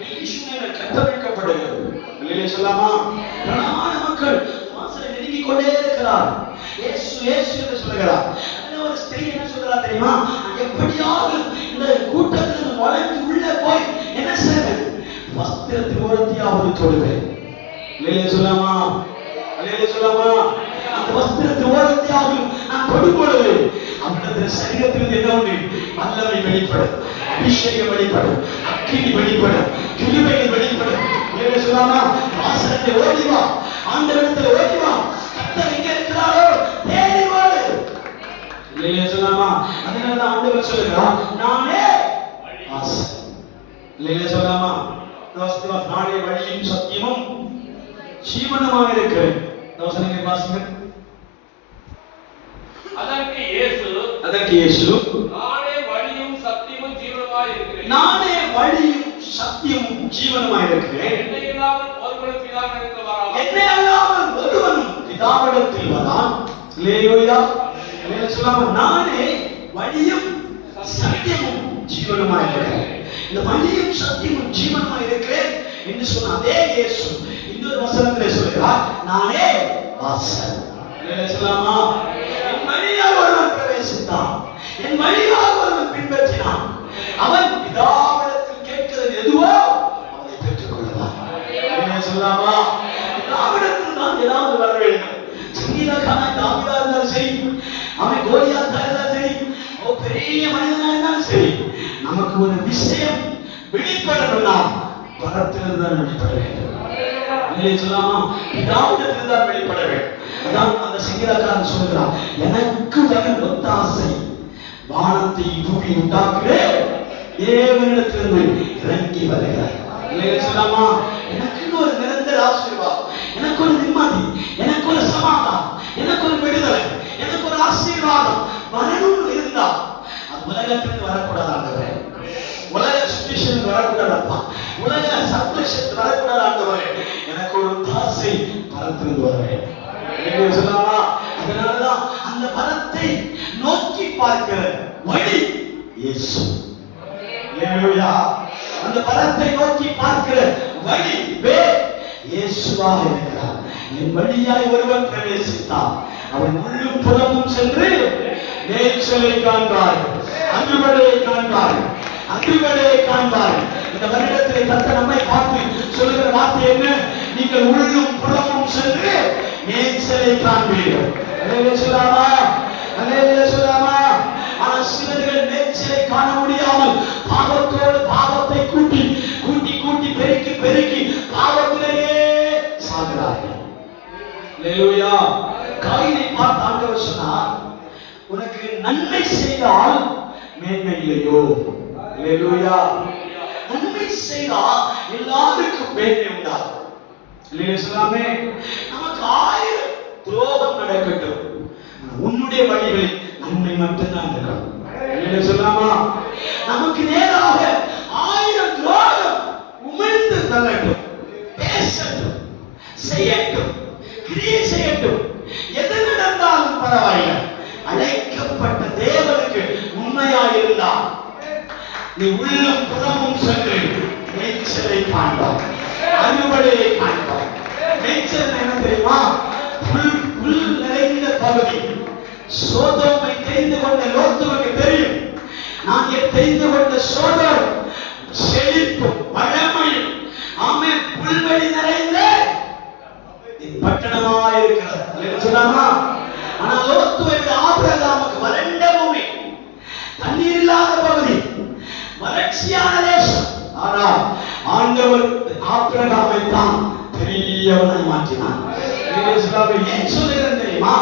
பில்லிஷுமைகள் கட்டமைக்கப்படுகிறது. அல்லேலூயா சொல்லாமா? பிராண மக்கள் வாசலை நெருங்கிக் கொண்டே இருக்கிறார். இயேசு இயேசு என்று சொல்லுகிறார். ஒரு ஸ்திரீ என்ன சொல்றா தெரியுமா? எப்படியாவது இந்த கூட்டத்தில் நுழைந்து உள்ள போய் என்ன செய்வேன்? வஸ்திரத்தில் ஓரத்தையாவது தொடுவேன். அல்லேலூயா சொல்லாமா? அல்லேலூயா சொல்லாமா? அந்த வஸ்திரத்தில் ஓரத்தையாவது நான் தொடும் பொழுது அவனுடைய சரீரத்திலிருந்து என்ன ஒன்று? வல்லமை வெளிப்படும், அபிஷேகம் வெளிப்படும், அக்கினி வெளிப்படும், கிருபைகள் வெளிப்படும். அல்லேலூயா சொல்லாமா? வாசலத்தை ஓடி வா, ஆண்டவரிடத்தில் ஓடி வா. கர்த்தர் எங்கே இருக்கிறாரோ தேடி ஓடு. இல்லையா சொல்லாமா? அதனால ஆண்டவர் சொல்லுகிறார், நானே வாசல். இல்லையா சொல்லாமா? நானே வழியும் சத்தியமும் ஜீவனுமாக இருக்கிறேன். வசனங்களை வாசிங்க. அதற்கு இயேசு நானே வழியும் சத்தியமும் ஜீவனுமாய் இருக்கிறேன். நானே வழியும் சத்தியமும் ஜீவனுமாய் இருக்கிறேன். என்னை இல்லாமல் ஒருவனும் பிதாவினிடத்தில் வரான். என்னை அல்லாமல் ஒருவனும் பிதாவினிடத்தில் வரான். அல்லேலூயா. அல்லேலூயா. சொல்லாம நானே வழியும் சத்தியமும் ஜீவனுமாய் இருக்கிறேன். இந்த வழியும் சத்தியமும் ஜீவனுமாய் இருக்கிறேன் என்று சொன்ன அதே இயேசு இன்னொரு வசனத்திலே சொல்கிறார், நானே வாசல். அல்லேலூயா. சொல்லாமா, என் வழியாக ஒருவன் பிரவேசித்தான், என் வழியாக ஒருவன் பின்பற்றினான், அவன் பிதாவிடத்தில் கேட்கிறது எதுவோ அவனை பெற்றுக் கொள்வான். அல்லேலூயா. சொல்லாமா, பிதாவிடத்தில் நான் ஏதாவது வர வேண்டும். சங்கீதக்காரன் தாவீதா இருந்தாலும் சரி, அவன் கோலியாத்தா இருந்தாலும் சரி, அவன் பெரிய மனிதனா இருந்தாலும் சரி, நமக்கு ஒரு விஷயம் வெளிப்படணும்னா பரத்திலிருந்து தான் வெளிப்பட வேண்டும். சொல்லாமா, பிதாவிடத்தில் தான் வெளிப்பட வேண்டும். அதான் அந்த சங்கீதக்காரன் சொல்கிறான், எனக்கு வரும் ஒத்தாசை வானத்தை பூமி உண்டாக்குறே தேவனிடத்திலிருந்து இறங்கி வருகிறார். சொல்லாமா, எனக்கு ஒரு நிரந்தர ஆசீர்வாதம், எனக்கு ஒரு நிம்மதி, எனக்கு ஒரு சமாதானம், எனக்கு ஒரு விடுதலை, எனக்கு ஒரு ஆசீர்வாதம் வரணும்னு இருந்தா அது உலகத்திலிருந்து வரக்கூடாது. ஆண்டவரே, உலக சுச்சுவேஷன் வரக்கூடாதப்பா, உலக சர்க்குலேஷன் வரக்கூடாது. ஆண்டவரே, எனக்கு ஒரு தாசை பரத்திலிருந்து வர வேண்டும். சொல்லாமா, அதனாலதான் அந்த பரத்தை நோக்கி பார்க்கிற வழி இயேசு. அல்லேலூயா. அந்த பரத்தை நோக்கி பார்க்கிற வழி இயேசுவாக இருக்கிறார். என் வழியாய் ஒருவன் பிரவேசித்தான், அவன் உள்ளும் புறமும் சென்று மேய்ச்சலை காண்பார், அறுவடையை காண்பார், அறுவடையை காண்பார். இந்த வருடத்திலே கர்த்தர் நம்மை பார்த்து சொல்லுகிற வார்த்தை என்ன? நீங்கள் உள்ளும் புறமும் சென்று மேய்ச்சலை காண்பீர்கள். அல்லேலூயா. சொல்லாமா, அல்லேலூயா. சொல்லாமா. ஆனால் சிலர்கள் மேய்ச்சலை காண முடியாமல் பாவத்தோடு பாவத்தை கூட்டி கூட்டி கூட்டி பெருக்கி பெருக்கி பாவத்திலேயே சாகிறார்கள். அல்லேலூயா. காயினை பார்த்து ஆண்டவர் சொன்னார், உனக்கு நன்மை செய்தால் மேன்மை இல்லையோ? அல்லேலூயா. நன்மை செய்தால் எல்லாருக்கும் மேன்மை உண்டாகும். அல்லேலூயா. சொல்லாமே, நமக்கு 1000 துரோகம் நடக்கட்டும், உன்னுடைய வழிகளில் நன்மை மட்டும்தான் இருக்கணும். அல்லேலூயா. சொல்லாமா, நமக்கு நேராக 1000 துரோகம் உமிழ்ந்து தள்ளட்டும், பேசட்டும், செய்யட்டும், கிரியை செய்யட்டும், எது நடந்தாலும் பரவாயில்லை, அழைக்கப்பட்ட தேவனுக்கு உண்மையாயிருந்தால் நீ உள்ளும் புறமும் சென்று மேய்ச்சலை காண்பாய், அறுவடையை காண்பாய். மேய்ச்சல் என்ன தெரியுமா? புல் நிறைந்த பகுதி. சோதோமை தெரிந்து கொண்ட லோத்துவுக்கு தெரியும், நான் தெரிந்து கொண்ட சோதோம் செழிப்பும் வளமையும் ஆமென் புல்வெளி நிறைந்த பட்டணமாய் இருக்கிறது. சொல்லாமா, ஆனா லோத்துவை விட ஆபிரகாமுக்கு வறண்ட பூமி, தண்ணீர் இல்லாத பகுதி, வறட்சியான தேசம். ஆனால் ஆண்டவர் ஆபிரகாமை தான் பெரியவனாய் மாற்றினார். ஏன் சொல்லுகிறேன் தெரியுமா?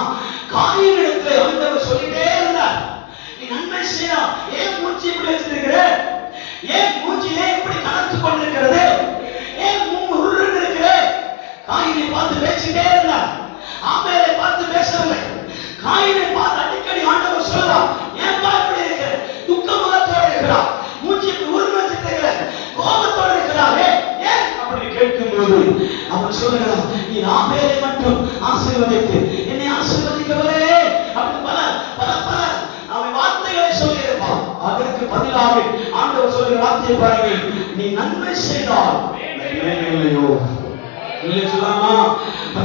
காயினிடத்தில் ஆண்டவர் சொல்லிட்டே இருந்தார், நீ நன்மை செய்யலாம், ஏன் மூச்சு இப்படி வச்சிருக்கிற, ஏன் மூச்சு ஏன் இப்படி கலந்து கொண்டிருக்கிறது, ஏன் உருண்டு இருக்கிற? காயினை பார்த்து பேசிட்டே இருந்தார், ஆபேலை பார்த்து பேசவில்லை. காயினை பார்த்து அடிக்கடி ஆண்டவர் சொல்றார், ஏன்பா இப்படி இருக்கிற, துக்க முகத்தோடு இருக்கிறார், மூச்சு இப்படி உருண்டு வச்சிருக்கிற, கோபத்தோடு இருக்கிறாரே ஏன் அப்படி கேட்கும்போது அவர் சொல்லுகிறார், நீ ஆபேலை மட்டும் ஆசீர்வதித்து என்னை ஆசீர்வதிக்கவில்லை அப்படி பல பல பல அவன் வார்த்தைகளை சொல்லியிருப்பான். அதற்கு பதிலாக ஆண்டவர் சொல்லுகிற வார்த்தையை பாருங்கள், நீ நன்மை செய்தால் மேன்மையில்லையோ? இல்லை சொல்லாமா,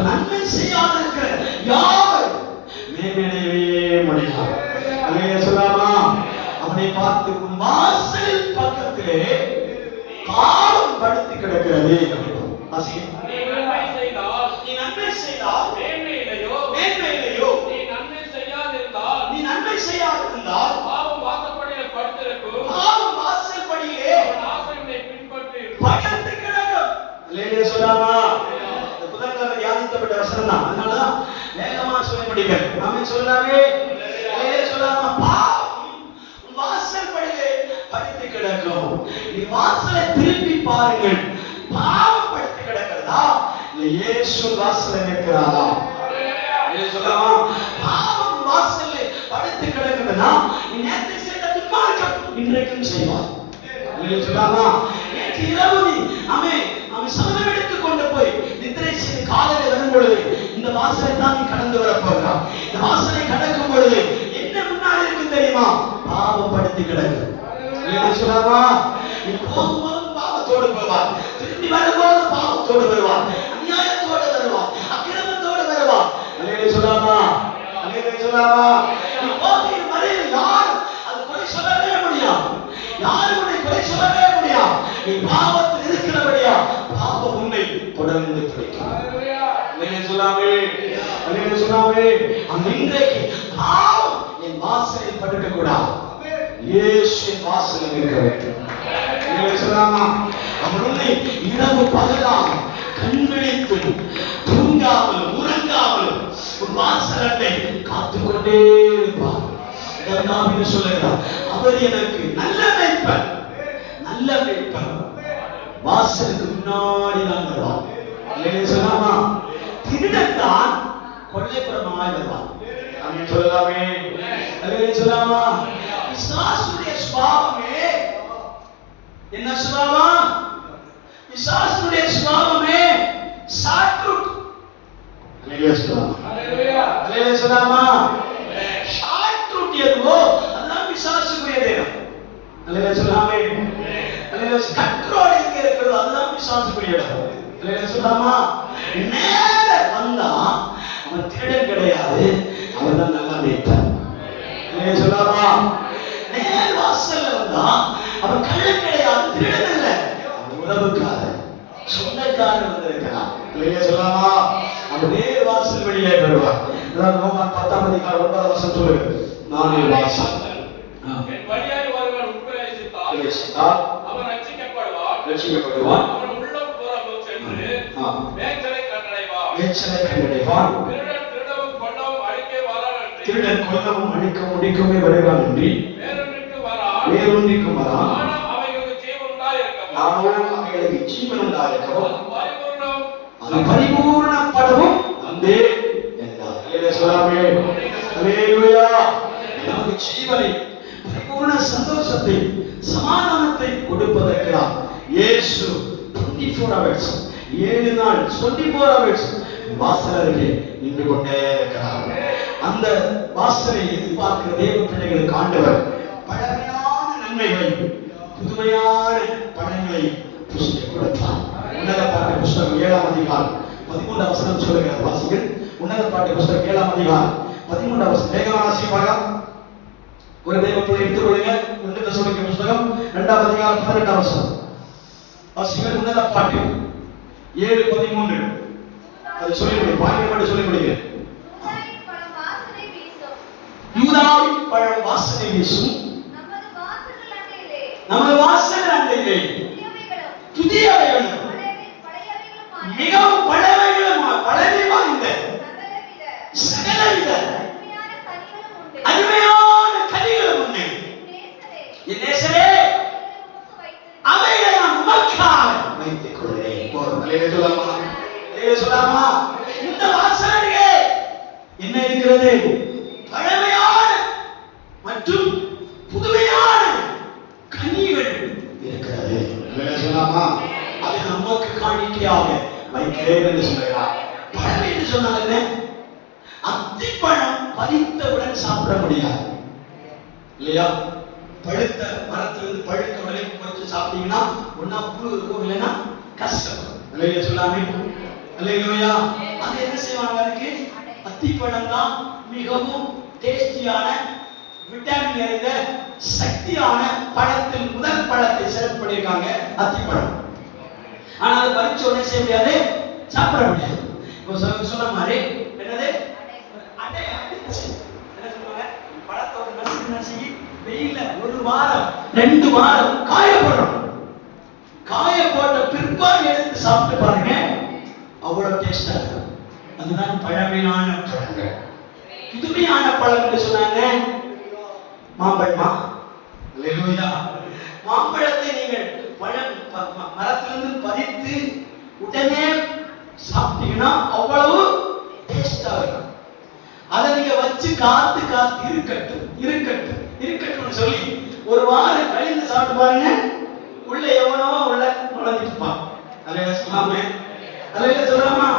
நன்மை செய்யாத இருக்கிற யார் மேன்மையடையவே முடியாது. அல்லேலூயா. சொல்லாமா, அவனை பார்த்து உன் வாசல் பக்கத்திலே பாவம் படுத்து கிடக்கிறது. நீ நன்மை செய்தால் மேன்மை இல்லையோ? நீ நன்மை செய்யாதிருந்தால் நீ நன்மை செய்யாதிருந்தால் பாவம் வாசப்படியிலே படுத்திருக்கும், பாவம் வாசற்படியிலே அவன் ஆசைகளை பின்பற்றி படுத்து கிடக்கும். அல்லேலூயா. சொல்லாமா, இந்த புதன்கிழமை தியானிக்கப்பட்ட வசனம் தான், அதனாலதான் வேகமா சொல்ல முடியும். நாமே சொல்லாமே. அல்லேலூயா. சொல்லாமா, பாவம் வாசற்படியிலே படுத்து கிடக்கும். நீ வாசலை திருப்பி பாருங்கள், பாவம் படுத்து கிடக்கிறதா இல்ல இயேசு வாசல்ல நிற்கிறாரா? சொல்லலாமா? பாவம் வாசல்ல படுத்து கிடக்குதுன்னா நீ நேற்று செய்த துன்மார்க்கம் இன்றைக்கும் செய்வார். சொல்லலாமா? நேற்று இரவு நீ அவன் சபதம் எடுத்துக் கொண்டு போய் நித்திரை செய்து காலையில் வரும் பொழுது இந்த வாசலை தான் நீ கடந்து வர போகிறான். இந்த வாசலை கடக்கும் பொழுது என்ன முன்னாடி இருக்கு தெரியுமா? பாவம் படுத்து கிடக்கு. சொல்லலாமா? நீ போகும்போது பாவத்தோடு போவார், திரும்பி வரும்போது பாவத்தோடு வருவார், அநியாயத்தோடு வருவார், அக்கிரமத்தோடு வருவார். சொல்லலாமா? சொல்லலாமா? நீ போகிற வரையில் யாரும் அது குறை சொல்லவே முடியாது, யாரும் உன்னை குறை சொல்லவே முடியாது. நீ பாவத்தில் இருக்கிறபடியா பாவம் உன்னை தொடர்ந்து பிடிக்கும். சொல்லாமே அந்த இன்றைக்கு பாவம் என் வாசலில் படுக்க கூடாது, இயேசு வாசலில் இருக்க வேண்டும். சொல்லலாமா? அவன் உன்னை இரவு பகலாக கண்விழித்து தூங்காமல் உறங்காமல் உன் வாசலத்தை காத்துக்கொண்டே இருப்பார். சொல்லுகிறார், அவர் எனக்கு நல்ல மேய்ப்பன், நல்ல மேய்ப்பன், வாசலுக்கு முன்னாடி நான் வருவான். சொல்லாமா? திருடன் தான் கொள்ளைப்புறமாய் வருவான். சொல்லலாமே? சொல்லாமா? பிசாசுடைய சுபாவமே என்ன? சுபாவம் பிசாசுடைய சுபாவமே சாட்ரூட். சொல்லாமா? சாட்ரூட் எதுவோ அதுதான் பிசாசுக்குரியது. சொல்லாமே? கண்ட்ரோல் எங்க இருக்கிறதோ அதுதான் பிசாசுக்குரியது. சொல்லாமா? நேர வந்தா அவன் திருடன் கிடையாது, அவன் தான் நல்லா மேய்ப்பான். சொல்லாமா? நேர் வாசல்ல வந்தா அவன் கள்ளன் கிடையாது, திருடன் இல்லை, அவன் உறவுக்காரன், சொந்தக்காரன் வந்திருக்கிறான். சொல்லாமா? அவன் நேர் வாசல் வெளியே வருவான். ரோமர் 10ஆம் அதிகாரம் 9ஆம் வசனம் சொல்லுங்க. நானே வாசல். என் வழியாய் ஒருவன் உட்பிரவேசித்தால் அவன் ரட்சிக்கப்படுவான். அவன் உள்ளம் புறமும் சென்று மேய்ச்சலை கண்டடைவான். திருடன் கொல்லவும் அழிக்க வரான் என்று, திருடன் கொல்லவும் அழிக்க முடிக்கவே வருகிறான் என்று வேறொன்றிற்கு வரான். அவைகளுக்கு ஜீவன் உண்டாயிருக்கவும் அது பரிபூர்ணப்படவும் வந்தே என்றார். சொல்லாமே? அல்லேலூயா! நமக்கு ஜீவனை, பரிபூர்ண சந்தோஷத்தை, சமாதானத்தை கொடுப்பதற்காக இயேசு 24 hours 7 நாள் 24 hours வாசல் அருகே நின்று கொண்டே இருக்கிறார். அந்த வாசலை எதிர்பார்க்கிற தேவ பிள்ளைகளுக்கு ஆண்டவர் பழமையான நன்மைகளை, புதுமையான பழங்களை புசிக்க கொடுத்தார். உன்னத பாட்டு புஸ்தகம் 7ஆம் அதிகாரம் 13ஆம் வசனம் சொல்லுகிறார். வாசிகள். உன்னத பாட்டு புஸ்தகம் 7ஆம் அதிகாரம் 13ஆம் வசனம். வேகமாக வாசிப்பாங்க. ஒரு தேவ பிள்ளை எடுத்துக் கொள்ளுங்க. 2 தெசலோனிக்கேயர் புஸ்தகம் 2ஆம் அதிகாரம் 18ஆம் வசனம். வாசிகள். உன்னத பாட்டு 7:13. அது சொல்லிவிடு, பாயிண்ட் மட்டும் சொல்லிவிடுங்க. யூதாவின் பழம் வாசனை வீசும் நமது வாசல் அண்டையிலே துதியவைகளும் மிகவும் பழமைகளும் பழமை வாய்ந்த சகலவித அருமையான கனிகளும் உண்டு. என் நேசரே, அவைகளை நான் உமக்காக வைத்துக் கொள்கிறேன். சொல்லாமா? இந்த வாசலிலே என்ன இருக்கிறது? பழமையான மற்றும் புதுமையான கனிகள் இருக்கிறது. சொல்லாமா? அதை நமக்கு காணிக்கையாக வைக்கிறேன் என்று சொல்லுகிறார். பழமை என்று சொன்னால் என்ன? அத்திப்பழம் பறித்தவுடன் சாப்பிட முடியாது இல்லையா? பழுத்த மரத்திலிருந்து பழுத்த உடனே பறித்து சாப்பிட்டீங்கன்னா ஒன்னா புழு இருக்கும், இல்லைன்னா கஷ்டம். இல்லையா? சொல்லாமே? அல்லேலூயா! அது என்ன செய்வாங்க? அதுக்கு அத்திப்பழம் தான் மிகவும் டேஸ்டியான, விட்டமின் நிறைந்த, சக்தியான பழத்தில் முதல் பழத்தை செலக்ட் பண்ணியிருக்காங்க, அத்திப்பழம். ஆனா அதை பறிச்ச உடனே செய்ய முடியாது, சாப்பிட முடியாது. இப்போ சொன்ன மாதிரி என்னது? அடை அடிச்சு என்ன சொல்லுவாங்க? பழத்தை ஒரு நசுக்கி வெயில்ல 1 வாரம் 2 வாரம் காயப்படும். காய போட்ட பிற்பாடு எடுத்து சாப்பிட்டு பாருங்க, அவ்வளவு டேஸ்டா இருக்கும். அதுதான் பழமையான பழங்கள். புதுமையான பழம் என்று சொன்னாங்க மாம்பழமா? அல்லேலூயா! மாம்பழத்தை நீங்கள் பழம் மரத்திலிருந்து பறித்து உடனே சாப்பிட்டீங்கன்னா அவ்வளவு டேஸ்டா இருக்கும். அதை நீங்க வச்சு காத்து காத்து இருக்கட்டும் சொல்லி ஒரு வாரம் கழிந்து சாப்பிட்டு பாருங்க, உள்ள எவனோ உள்ள நுழைஞ்சிருப்பான். அலையில சொல்லாமே, அலையில சொல்லாமா,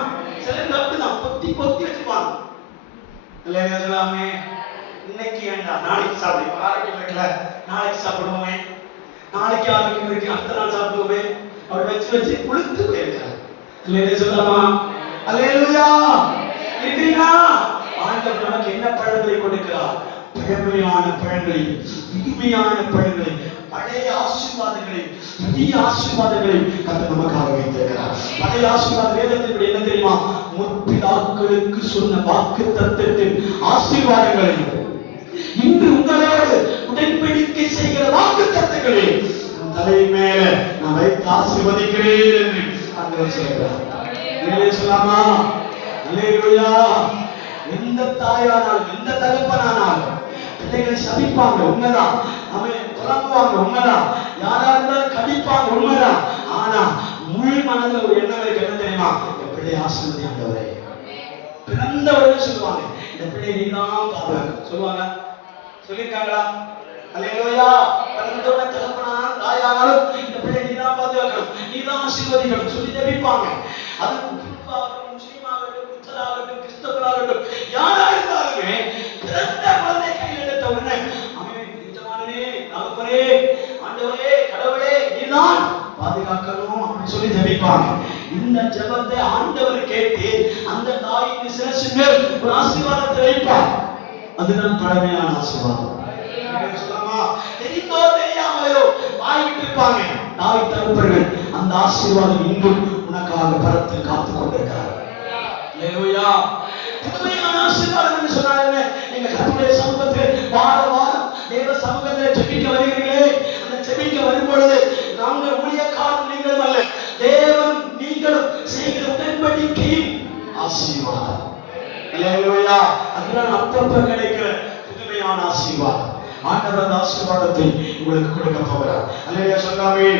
சிலர் அப்படிதான் பொத்தி வச்சுப்பான். அலையில சொல்லாமே, இன்னைக்கு வேண்டாம் நாளைக்கு சாப்பிடுவோம், ஆரோக்கியம் இருக்கல நாளைக்கு சாப்பிடுவோமே, நாளைக்கு ஆரோக்கியம் இருக்கு அடுத்த நாள் சாப்பிடுவோமே, அப்படி வச்சு குளித்து போயிருக்காரு. அலையில சொல்லாமா, அல்லேலூயா. இருக்கீங்களா? ஆண்டவர் நமக்கு என்ன பழங்களை கொடுக்கிறார்? பழமையான பழங்களை, புதுமையான பழங்களை, பழைய ஆசீர்வாதங்களை, புதிய ஆசீர்வாதங்களை கர்த்தர் நமக்காக வைத்திருக்கிறார். பழைய ஆசீர்வாத வேதத்தின்படி என்ன தெரியுமா? முற்பிதாக்களுக்கு சொன்ன வாக்குத்தத்தத்தின் ஆசீர்வாதங்களை இன்று உங்களோடு உடன்படிக்கை செய்கிற வாக்குத்தத்தங்களை தலை மேல நான் வைத்து ஆசீர்வதிக்கிறேன் என்று ஆண்டவர் சொல்கிறார். சொல்லாமா, அல்லேலூயா. எந்த தாயானாலும் எந்த தகப்பனானாலும் பிள்ளைகளை சபிப்பாங்க, உண்மைதான். அவன் புலம்புவாங்க, உண்மைதான். யாரா இருந்தாலும் கடிப்பாங்க, உண்மைதான். ஆனா முழு மனதில் ஒரு எண்ணம் இருக்கு, என்ன தெரியுமா? என் பிள்ளை ஆசீர்வதி ஆண்டவரே. பிறந்தவரை சொல்லுவாங்க, இந்த பிள்ளை நீதான் பாதுகாக்க சொல்லுவாங்க, சொல்லியிருக்காங்களா? அல்லேலூயா. பிறந்தவரை தகப்பனானாலும் தாயானாலும் இந்த பிள்ளை நீதான் பாதுகாக்கணும், நீதான் ஆசீர்வதிக்கணும் சொல்லி ஜெபிப்பாங்க. அது முஸ்லிமாகட்டும், புத்தராகட்டும், கிறிஸ்தவராகட்டும், யாரா இருந்தாலுமே பிறந்த குழந்தை கையில் எடுத்த உடனே எஜமானனே, தகப்பனே, ஆண்டவரே, கடவுளே நீதான் பாதுகாக்கணும் அப்படின்னு சொல்லி ஜெபிப்பாங்க. இந்த ஜெபத்தை ஆண்டவர் கேட்டு அந்த தாயின் சிரசின் மேல் ஒரு ஆசீர்வாதத்தை வைப்பார். அதுதான் பழமையான ஆசீர்வாதம். தெரிந்தோ தெரியாமலையோ வாய்விட்டு இருப்பாங்க தாய் தகப்பர்கள். அந்த ஆசீர்வாதம் இன்றும் உனக்காக பரத்தில் காத்துக் கொண்டிருக்கிறார். அல்லேலூயா. புதுமையான ஆசீர்வாதம் என்று சொன்னாங்க. நீங்க கர்த்தருடைய சமூகத்தில் வாரம் தேவ சமூகத்தில் ஜெபிக்க வருகிறீர்களே, அந்த ஜெபிக்க வரும் பொழுது நாங்கள் ஊழியக்காரரும் நீங்களும் அல்ல, தேவன் நீங்களும் செய்கிற உடன்படிக்கையின் ஆசீர்வாதம். அல்லேலூயா. அதுதான் அப்பப்ப கிடைக்கிற புதுமையான ஆசீர்வாதம். ஆண்டவர் அந்த ஆசீர்வாதத்தை உங்களுக்கு கொடுக்க போகிறார். அல்லேலூயா சொல்லாமே,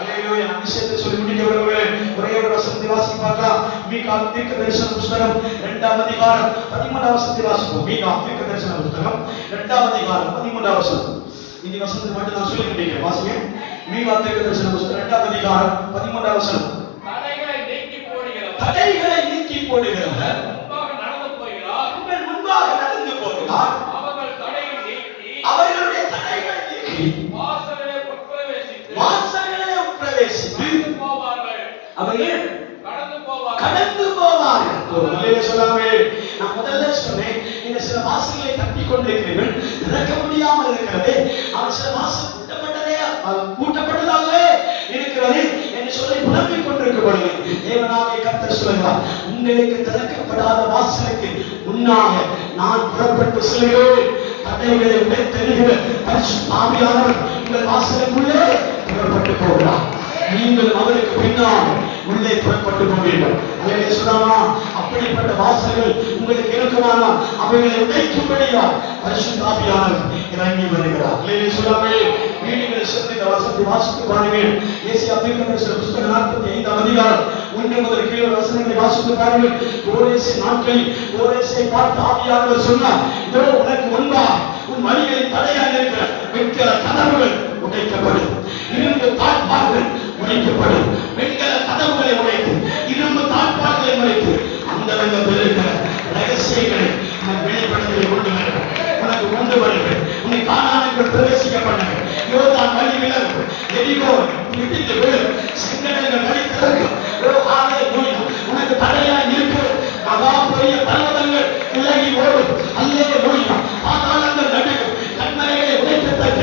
அல்லேலூயா. நான் விஷயத்தை சொல்லி முடிக்க விரும்புகிறேன். ஒரே ஒரு வசனத்தை வாசித்து பார்க்கலாம். மீகா தீர்க்கதரிசன புத்தகம் 2ஆம் அதிகாரம் 13ஆம் வசனத்தை வாசிப்போம். மீகா தீர்க்கதரிசன புத்தகம் 2ஆம் அதிகாரம் 13ஆம் வசனம். இந்த வசனத்தை மட்டும் நான் சொல்லி முடிக்கிறேன், வாசிங்க. மீகா தீர்க்கதரிசன புத்தகம் 2ஆம் அதிகாரம் 13ஆம் வசனம். தடைகளை நீக்கி போடுகிறவர் உங்கள் முன்பாக நடந்து போகிறார். அவர்களுடைய தடைகளை நீக்கி வாசல்களை பிரவேசித்து அவர்கள் கடந்து போவார்கள். அல்லேலூயா சொல்லாமே. நான் முதல்ல சொன்னேன், நீங்க சில வாசல்களை தட்டி கொண்டிருக்கிறீர்கள், திறக்க முடியாமல் இருக்கிறது. அவன் சில வாசல் கூட்டப்பட்டதாகவே இருக்கிறது என்று சொல்லி புலம்பிக் கொண்டிருக்க பொழுது தேவனாகிய கர்த்தர் சொல்கிறார், உங்களுக்கு திறக்கப்படாத வாசலுக்கு முன்னாக நான் புறப்பட்டு செல்கிறேன். தடைகளை உடைத்தெறிகிற பரிசுத்த ஆவியானவர் உங்கள் வாசலுக்குள்ளே புறப்பட்டு போகிறார். நீங்கள் அவருக்கு பின்னால் உள்ளே புறப்பட்டு போவீர்கள். அல்லேலூயா சொல்லாமா. அப்படிப்பட்ட வாசல்கள் உங்களுக்கு இருக்குமானால் அவைகளை உடைக்கும்படியா பரிசுத்த ஆவியானவர் இறங்கி வருகிறார். அல்லேலூயா சொல்லாமே. வீடுகளில் சென்று இந்த வசனத்தை வாசித்து பாருங்கள். ஏசாயா தீர்க்கதரிசன புத்தகம் 45ஆம் அதிகாரம் 1 முதல் 7 வசனங்களை வாசித்து பாருங்கள். கோரேசு நாட்களில் கோரேசை பார்த்து ஆவியானவர் சொன்னார், இதோ உனக்கு முன்பா உன் வழிகளில் தடையாக இருக்கிற வெண்கல கதவுகள் உடைக்கப்படும், இரும்பு தாழ்பார்கள் உடைக்கப்படும். வெண்கல கதவுகளை உடைத்து இரும்பு தாழ்பார்களை உடைத்து அந்த ரங்கத்தில் இருக்கிற ரகசியங்களை உனக்கு வெளிப்படுத்தலை கொண்டு வருகிறேன். உன்னை கானானுக்குள் பிரவேசிக்க பண்ணுங்கள். யோர்தான் வழி விலகும், எரிகோ இடிந்து விழும், செங்கடல்கள் வழி திறக்கும். உனக்கு தடையாய் இருக்கு மகா பெரிய பர்வதங்கள் விலகி ஓடும். அல்லேலூயா. பாதாளங்கள் நடுங்கும், கண்மலைகளை உடைக்கத்தக்க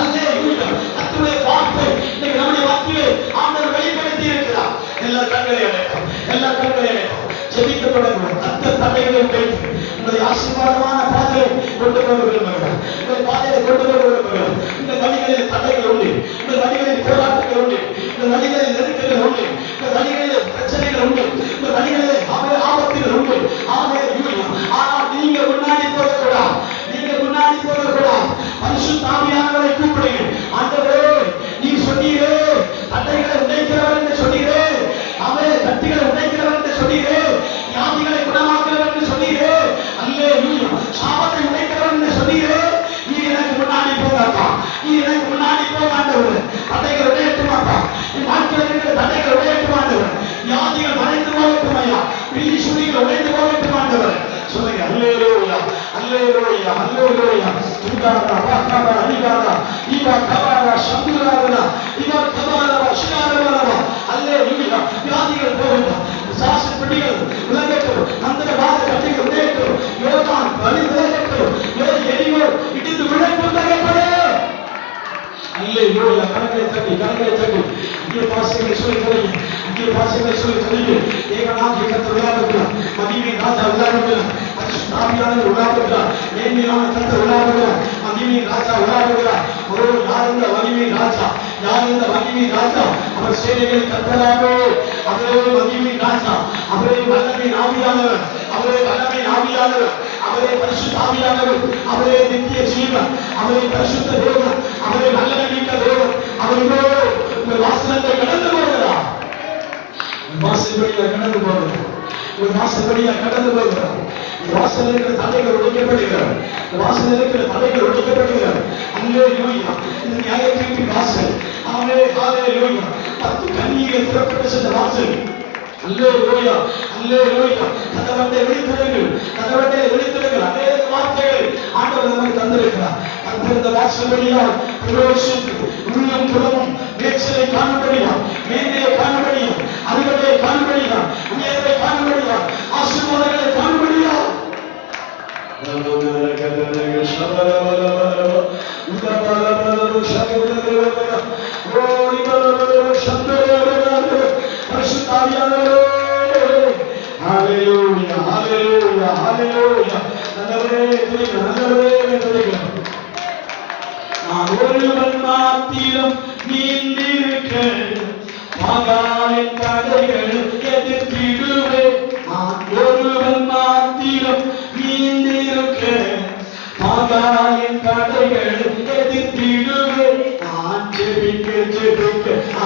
அல்லேலூயா கர்த்தருடைய வார்த்தை இன்னைக்கு நம்முடைய வார்த்தையை ஆண்டவர் வெளிப்படுத்தி இருக்கிறார். எல்லா கண்களையும் அடைக்கும், எல்லா கண்களையும் அடைக்கும். ஜெபிக்கப்படக்கூடாது. கர்த்தர் தடைகளை உடைத்து உங்களை ஆசீர்வாதமான பாதையை கொண்டு போக விரும்புகிறார். உங்கள் பாதையை கொண்டு போக விரும்புகிறார். உங்கள் வழிகளில் தடைகள் உண்டு, உங்கள் வழிகளில் போராட்டங்கள் உண்டு, உங்கள் வழிகளில் நெருக்கங்கள் உண்டு, உங்கள் வழிகளில் பிரச்சனைகள் உண்டு, உங்கள் வழிகளில் ஆபத்துகள் உண்டு. ஆனால் நீங்க முன்னாடி போகக்கூடாது, நீங்க முன்னாடி போகக்கூடாது. பரிசுத்த ஆவியானவரை கூப்பிடுங்க. ஆண்டவரே, நீ சொன்னீரே தடைகளை உடைக்கிறவர் என்று சொன்னீரே, அவன் உடையட்டும் ஆண்டவரே. தடைகள் உடையட்டும் அப்பா. என் வாழ்க்கையில் இருக்கிற தடைகள் உடையட்டும் ஆண்டவரே. வியாதிகள் மறைந்து போகட்டும் ஐயா. பில்லி சுழிகள் உடைந்து போகட்டும் ஆண்டவரே. சொல்லுங்க அல்லேலூயா அல்லேலூயா அல்லேலூயா. துதாரா வாகாரா ஈகாரா ஈகா கபாரா சந்துராரா ஈகா கபாரா ஷியாரா அல்லேலூயா. வியாதிகள் போகட்டும், சாச பிடிகள் விலகட்டும், அந்த வாத கட்டிகள் உடையட்டும், யோர்தான் வலி விலகட்டும், எரிவோ இடிந்து விழட்டும் தகப்பனே. அல்லேலூயா. கரங்களை தட்டி இங்கே பாசங்களை சொல்லி தொலைங்க, இங்கே பாசங்களை சொல்லி தொலைங்க. ஏகநாத கர்த்தர் விளையாடுகிறார், மகிமை ராஜா விளையாடுகிறார், பரிசுத்தாவியானவர் விளையாடுகிறார், மேன்மையான கர்த்தர் விளையாடுகிறார், மகிமை ராஜா விளையாடுகிறார். ஒரு யார் இந்த மகிமை ராஜா? யார் இந்த மகிமை ராஜா? அவர் சேனைகளின் கர்த்தராகவே, அவரே மகிமை ராஜா, அவரே வல்லமை ஆவியானவர், அவரே வல்லமை ஆவியானவர், அவரே பரிசுத்தாவியானவர், அவரே நித்திய ஜீவன், அவரே பரிசுத்த தேவன், அவரே வல்லமை மிக்க தேவன். அவரோ உங்கள் வாசலத்தை கடந்து போகிறார், வாசல்படியா கடந்து போகிறார், ஒரு வாசல்படியா கடந்து போகிறார். வாசல் இருக்கிற தடைகள் உடைக்கப்படுகிறார், வாசல் இருக்கிற தடைகள் உடைக்கப்படுகிறார். அல்லேலூயா. இது நியாயத்தீர்ப்பு வாசல். அல்லேலூயா. 10 கன்னிகைகள் திறப்பட்ட சென்ற வாசல். அல்லேலூயா அல்லேலூயா. கதவண்டை விழித்திடுங்கள், கதவண்டை விழித்திடுங்கள். அநேக வார்த்தைகள் ஆண்டவர் நமக்கு தந்திருக்கிறார். அந்த வாசல்படியால் பிரவேசித்து உள்ளம் புறமும் மேய்ச்சலை காணும்படியா, மேன்மையை காணும்படியா, அறிவுரை காணும்படியா, உயர்வை காணும்படியா, ஆசீர்வாதங்களை காணும்படியா. நான் ஒருவன் மாத்திரம் நீந்திருக்க மகாலின் தடைகள் எதிர்த்திடுவேன். நான் ஒருவன் மாத்திரம் நீந்திருக்க மகாலின் தடைகள் எதிர்த்திடுவேன். நான் ஜெபிக்க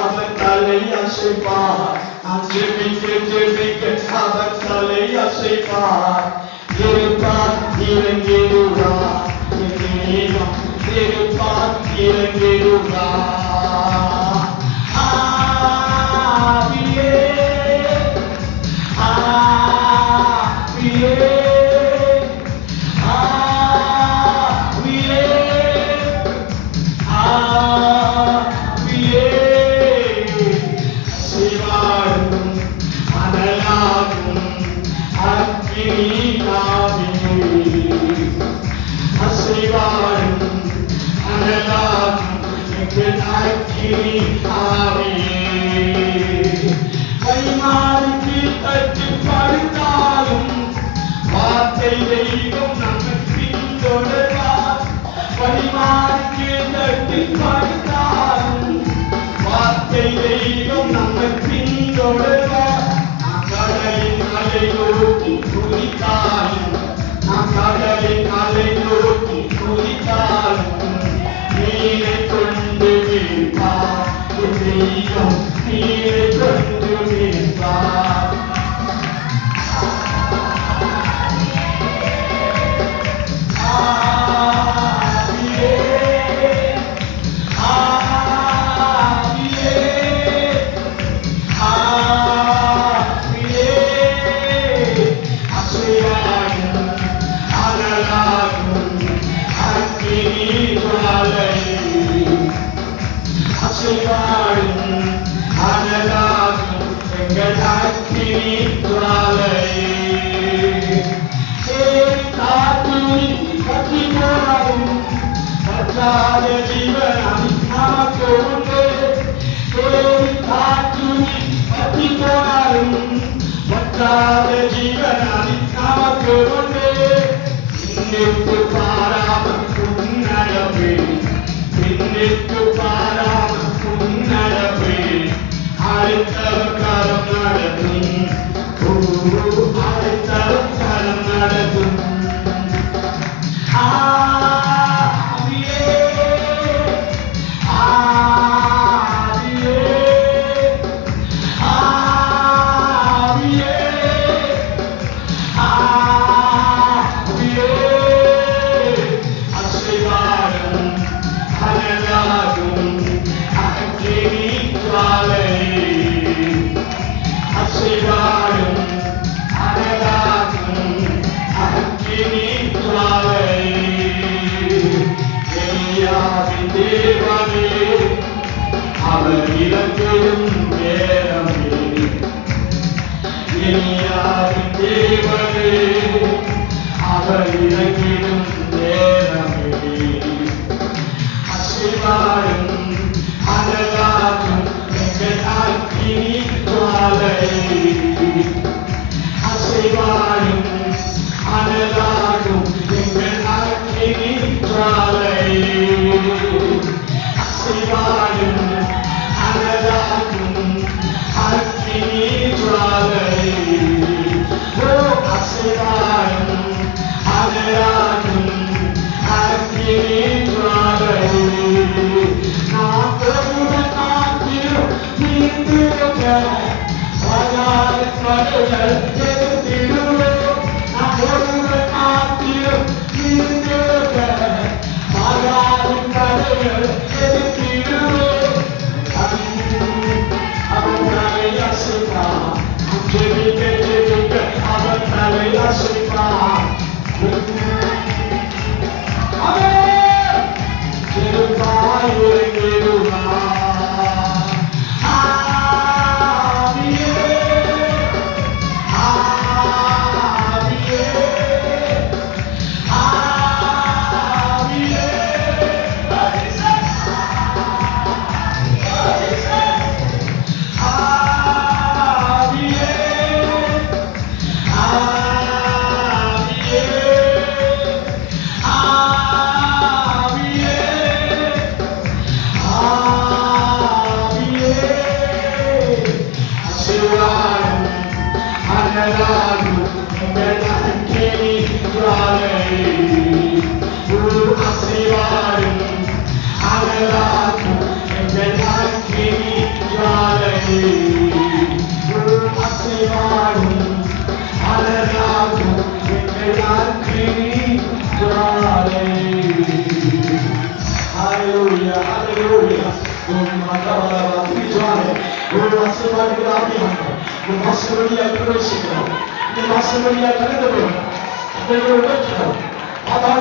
அவர் தலை அசைப்பார், நான் ஜெபிக்க அவர் தலை அசைப்பார். இருப்பார் இறங்கிடுவார், இருப்பார் இறங்கிடுவார். ஆவியே ஆவியே ஆவியே ஆவியே. சிவாடும் அனலாகும் அக்கினி ஆவியே, அசைவாடும் அனலாகும் எங்கள் அக்கினி ஆவியே. கைமாறிக்கு தட்டி படுத்தாலும் வார்த்தை தெய்வம் நம்மை பின்தொடர்வார். கைமாறிக்கு தட்டி படுத்தாலும் வார்த்தை தெய்வம் நம்மை பின்தொடர்வார். நான் கடலின் அலை நோக்கி குதித்தாலும், நான் கடலின் அலை நோக்கி குதித்தாலும் நீரை கொண்டு விழிப்பார். தெய்வம் நீரை கொண்டு விழிப்பார். ஆவியே ஆவியே ஆவியே. அசைவாடும் அனலாகும் அக்கினி ஜுவாலை, அசைவாடும் அனலாகும் எங்கள் அக்கினி ஜுவாலை. காற்றுனி கத்தி போனாலும் பற்றாத ஜீவன் நமக்கு உண்டு. காற்றுனி கத்தி போனாலும் பற்றாத ஜீவன் நமக்கு உண்டு. பின்னிட்டு பாராமல் உன்னடவே, பின்னிட்டு பாராமல் உன்னடவே, அழைத்தவர் கரம் நடத்தும், அழைத்தவர் கரம் நடத்தும். ஆவியே அசைவாடும் அனலாடும் எங்கள் அக்கினி ஜுவாலை. அசைவாடும் அனலாடும் அக்கினி ஜுவாலை. ஓ அசைவாடும் அனலாடும் அக்கினி ஜுவாலை. நான் ஒருவன் காத்திரும் நீந்திருக்க சகாய கடவுள் எதிர்த்திடுவோம். நாம் ஒருவன் காத்திரும் நீந்திருக்க சகாய கடவுள் எதிர்த்திடுவோம். அவன் தலை அசைப்பான். ஜெபிக்க ஜெபிக்க அவன் தலை அசைப்பான். அவன் திருப்பாய் ஒருங்கிடுவான். ஆவியே ஆவியே ஆவியே ஆவியே Hallelujah, hallelujah. ஒரு ஆசீர்வாதங்கள் ஆவியானவர் ஒரு வாசல்வழியாக பிரவேசிக்கிறோம். இந்த வாசல்வழியாக கடந்து வரும். பாதாள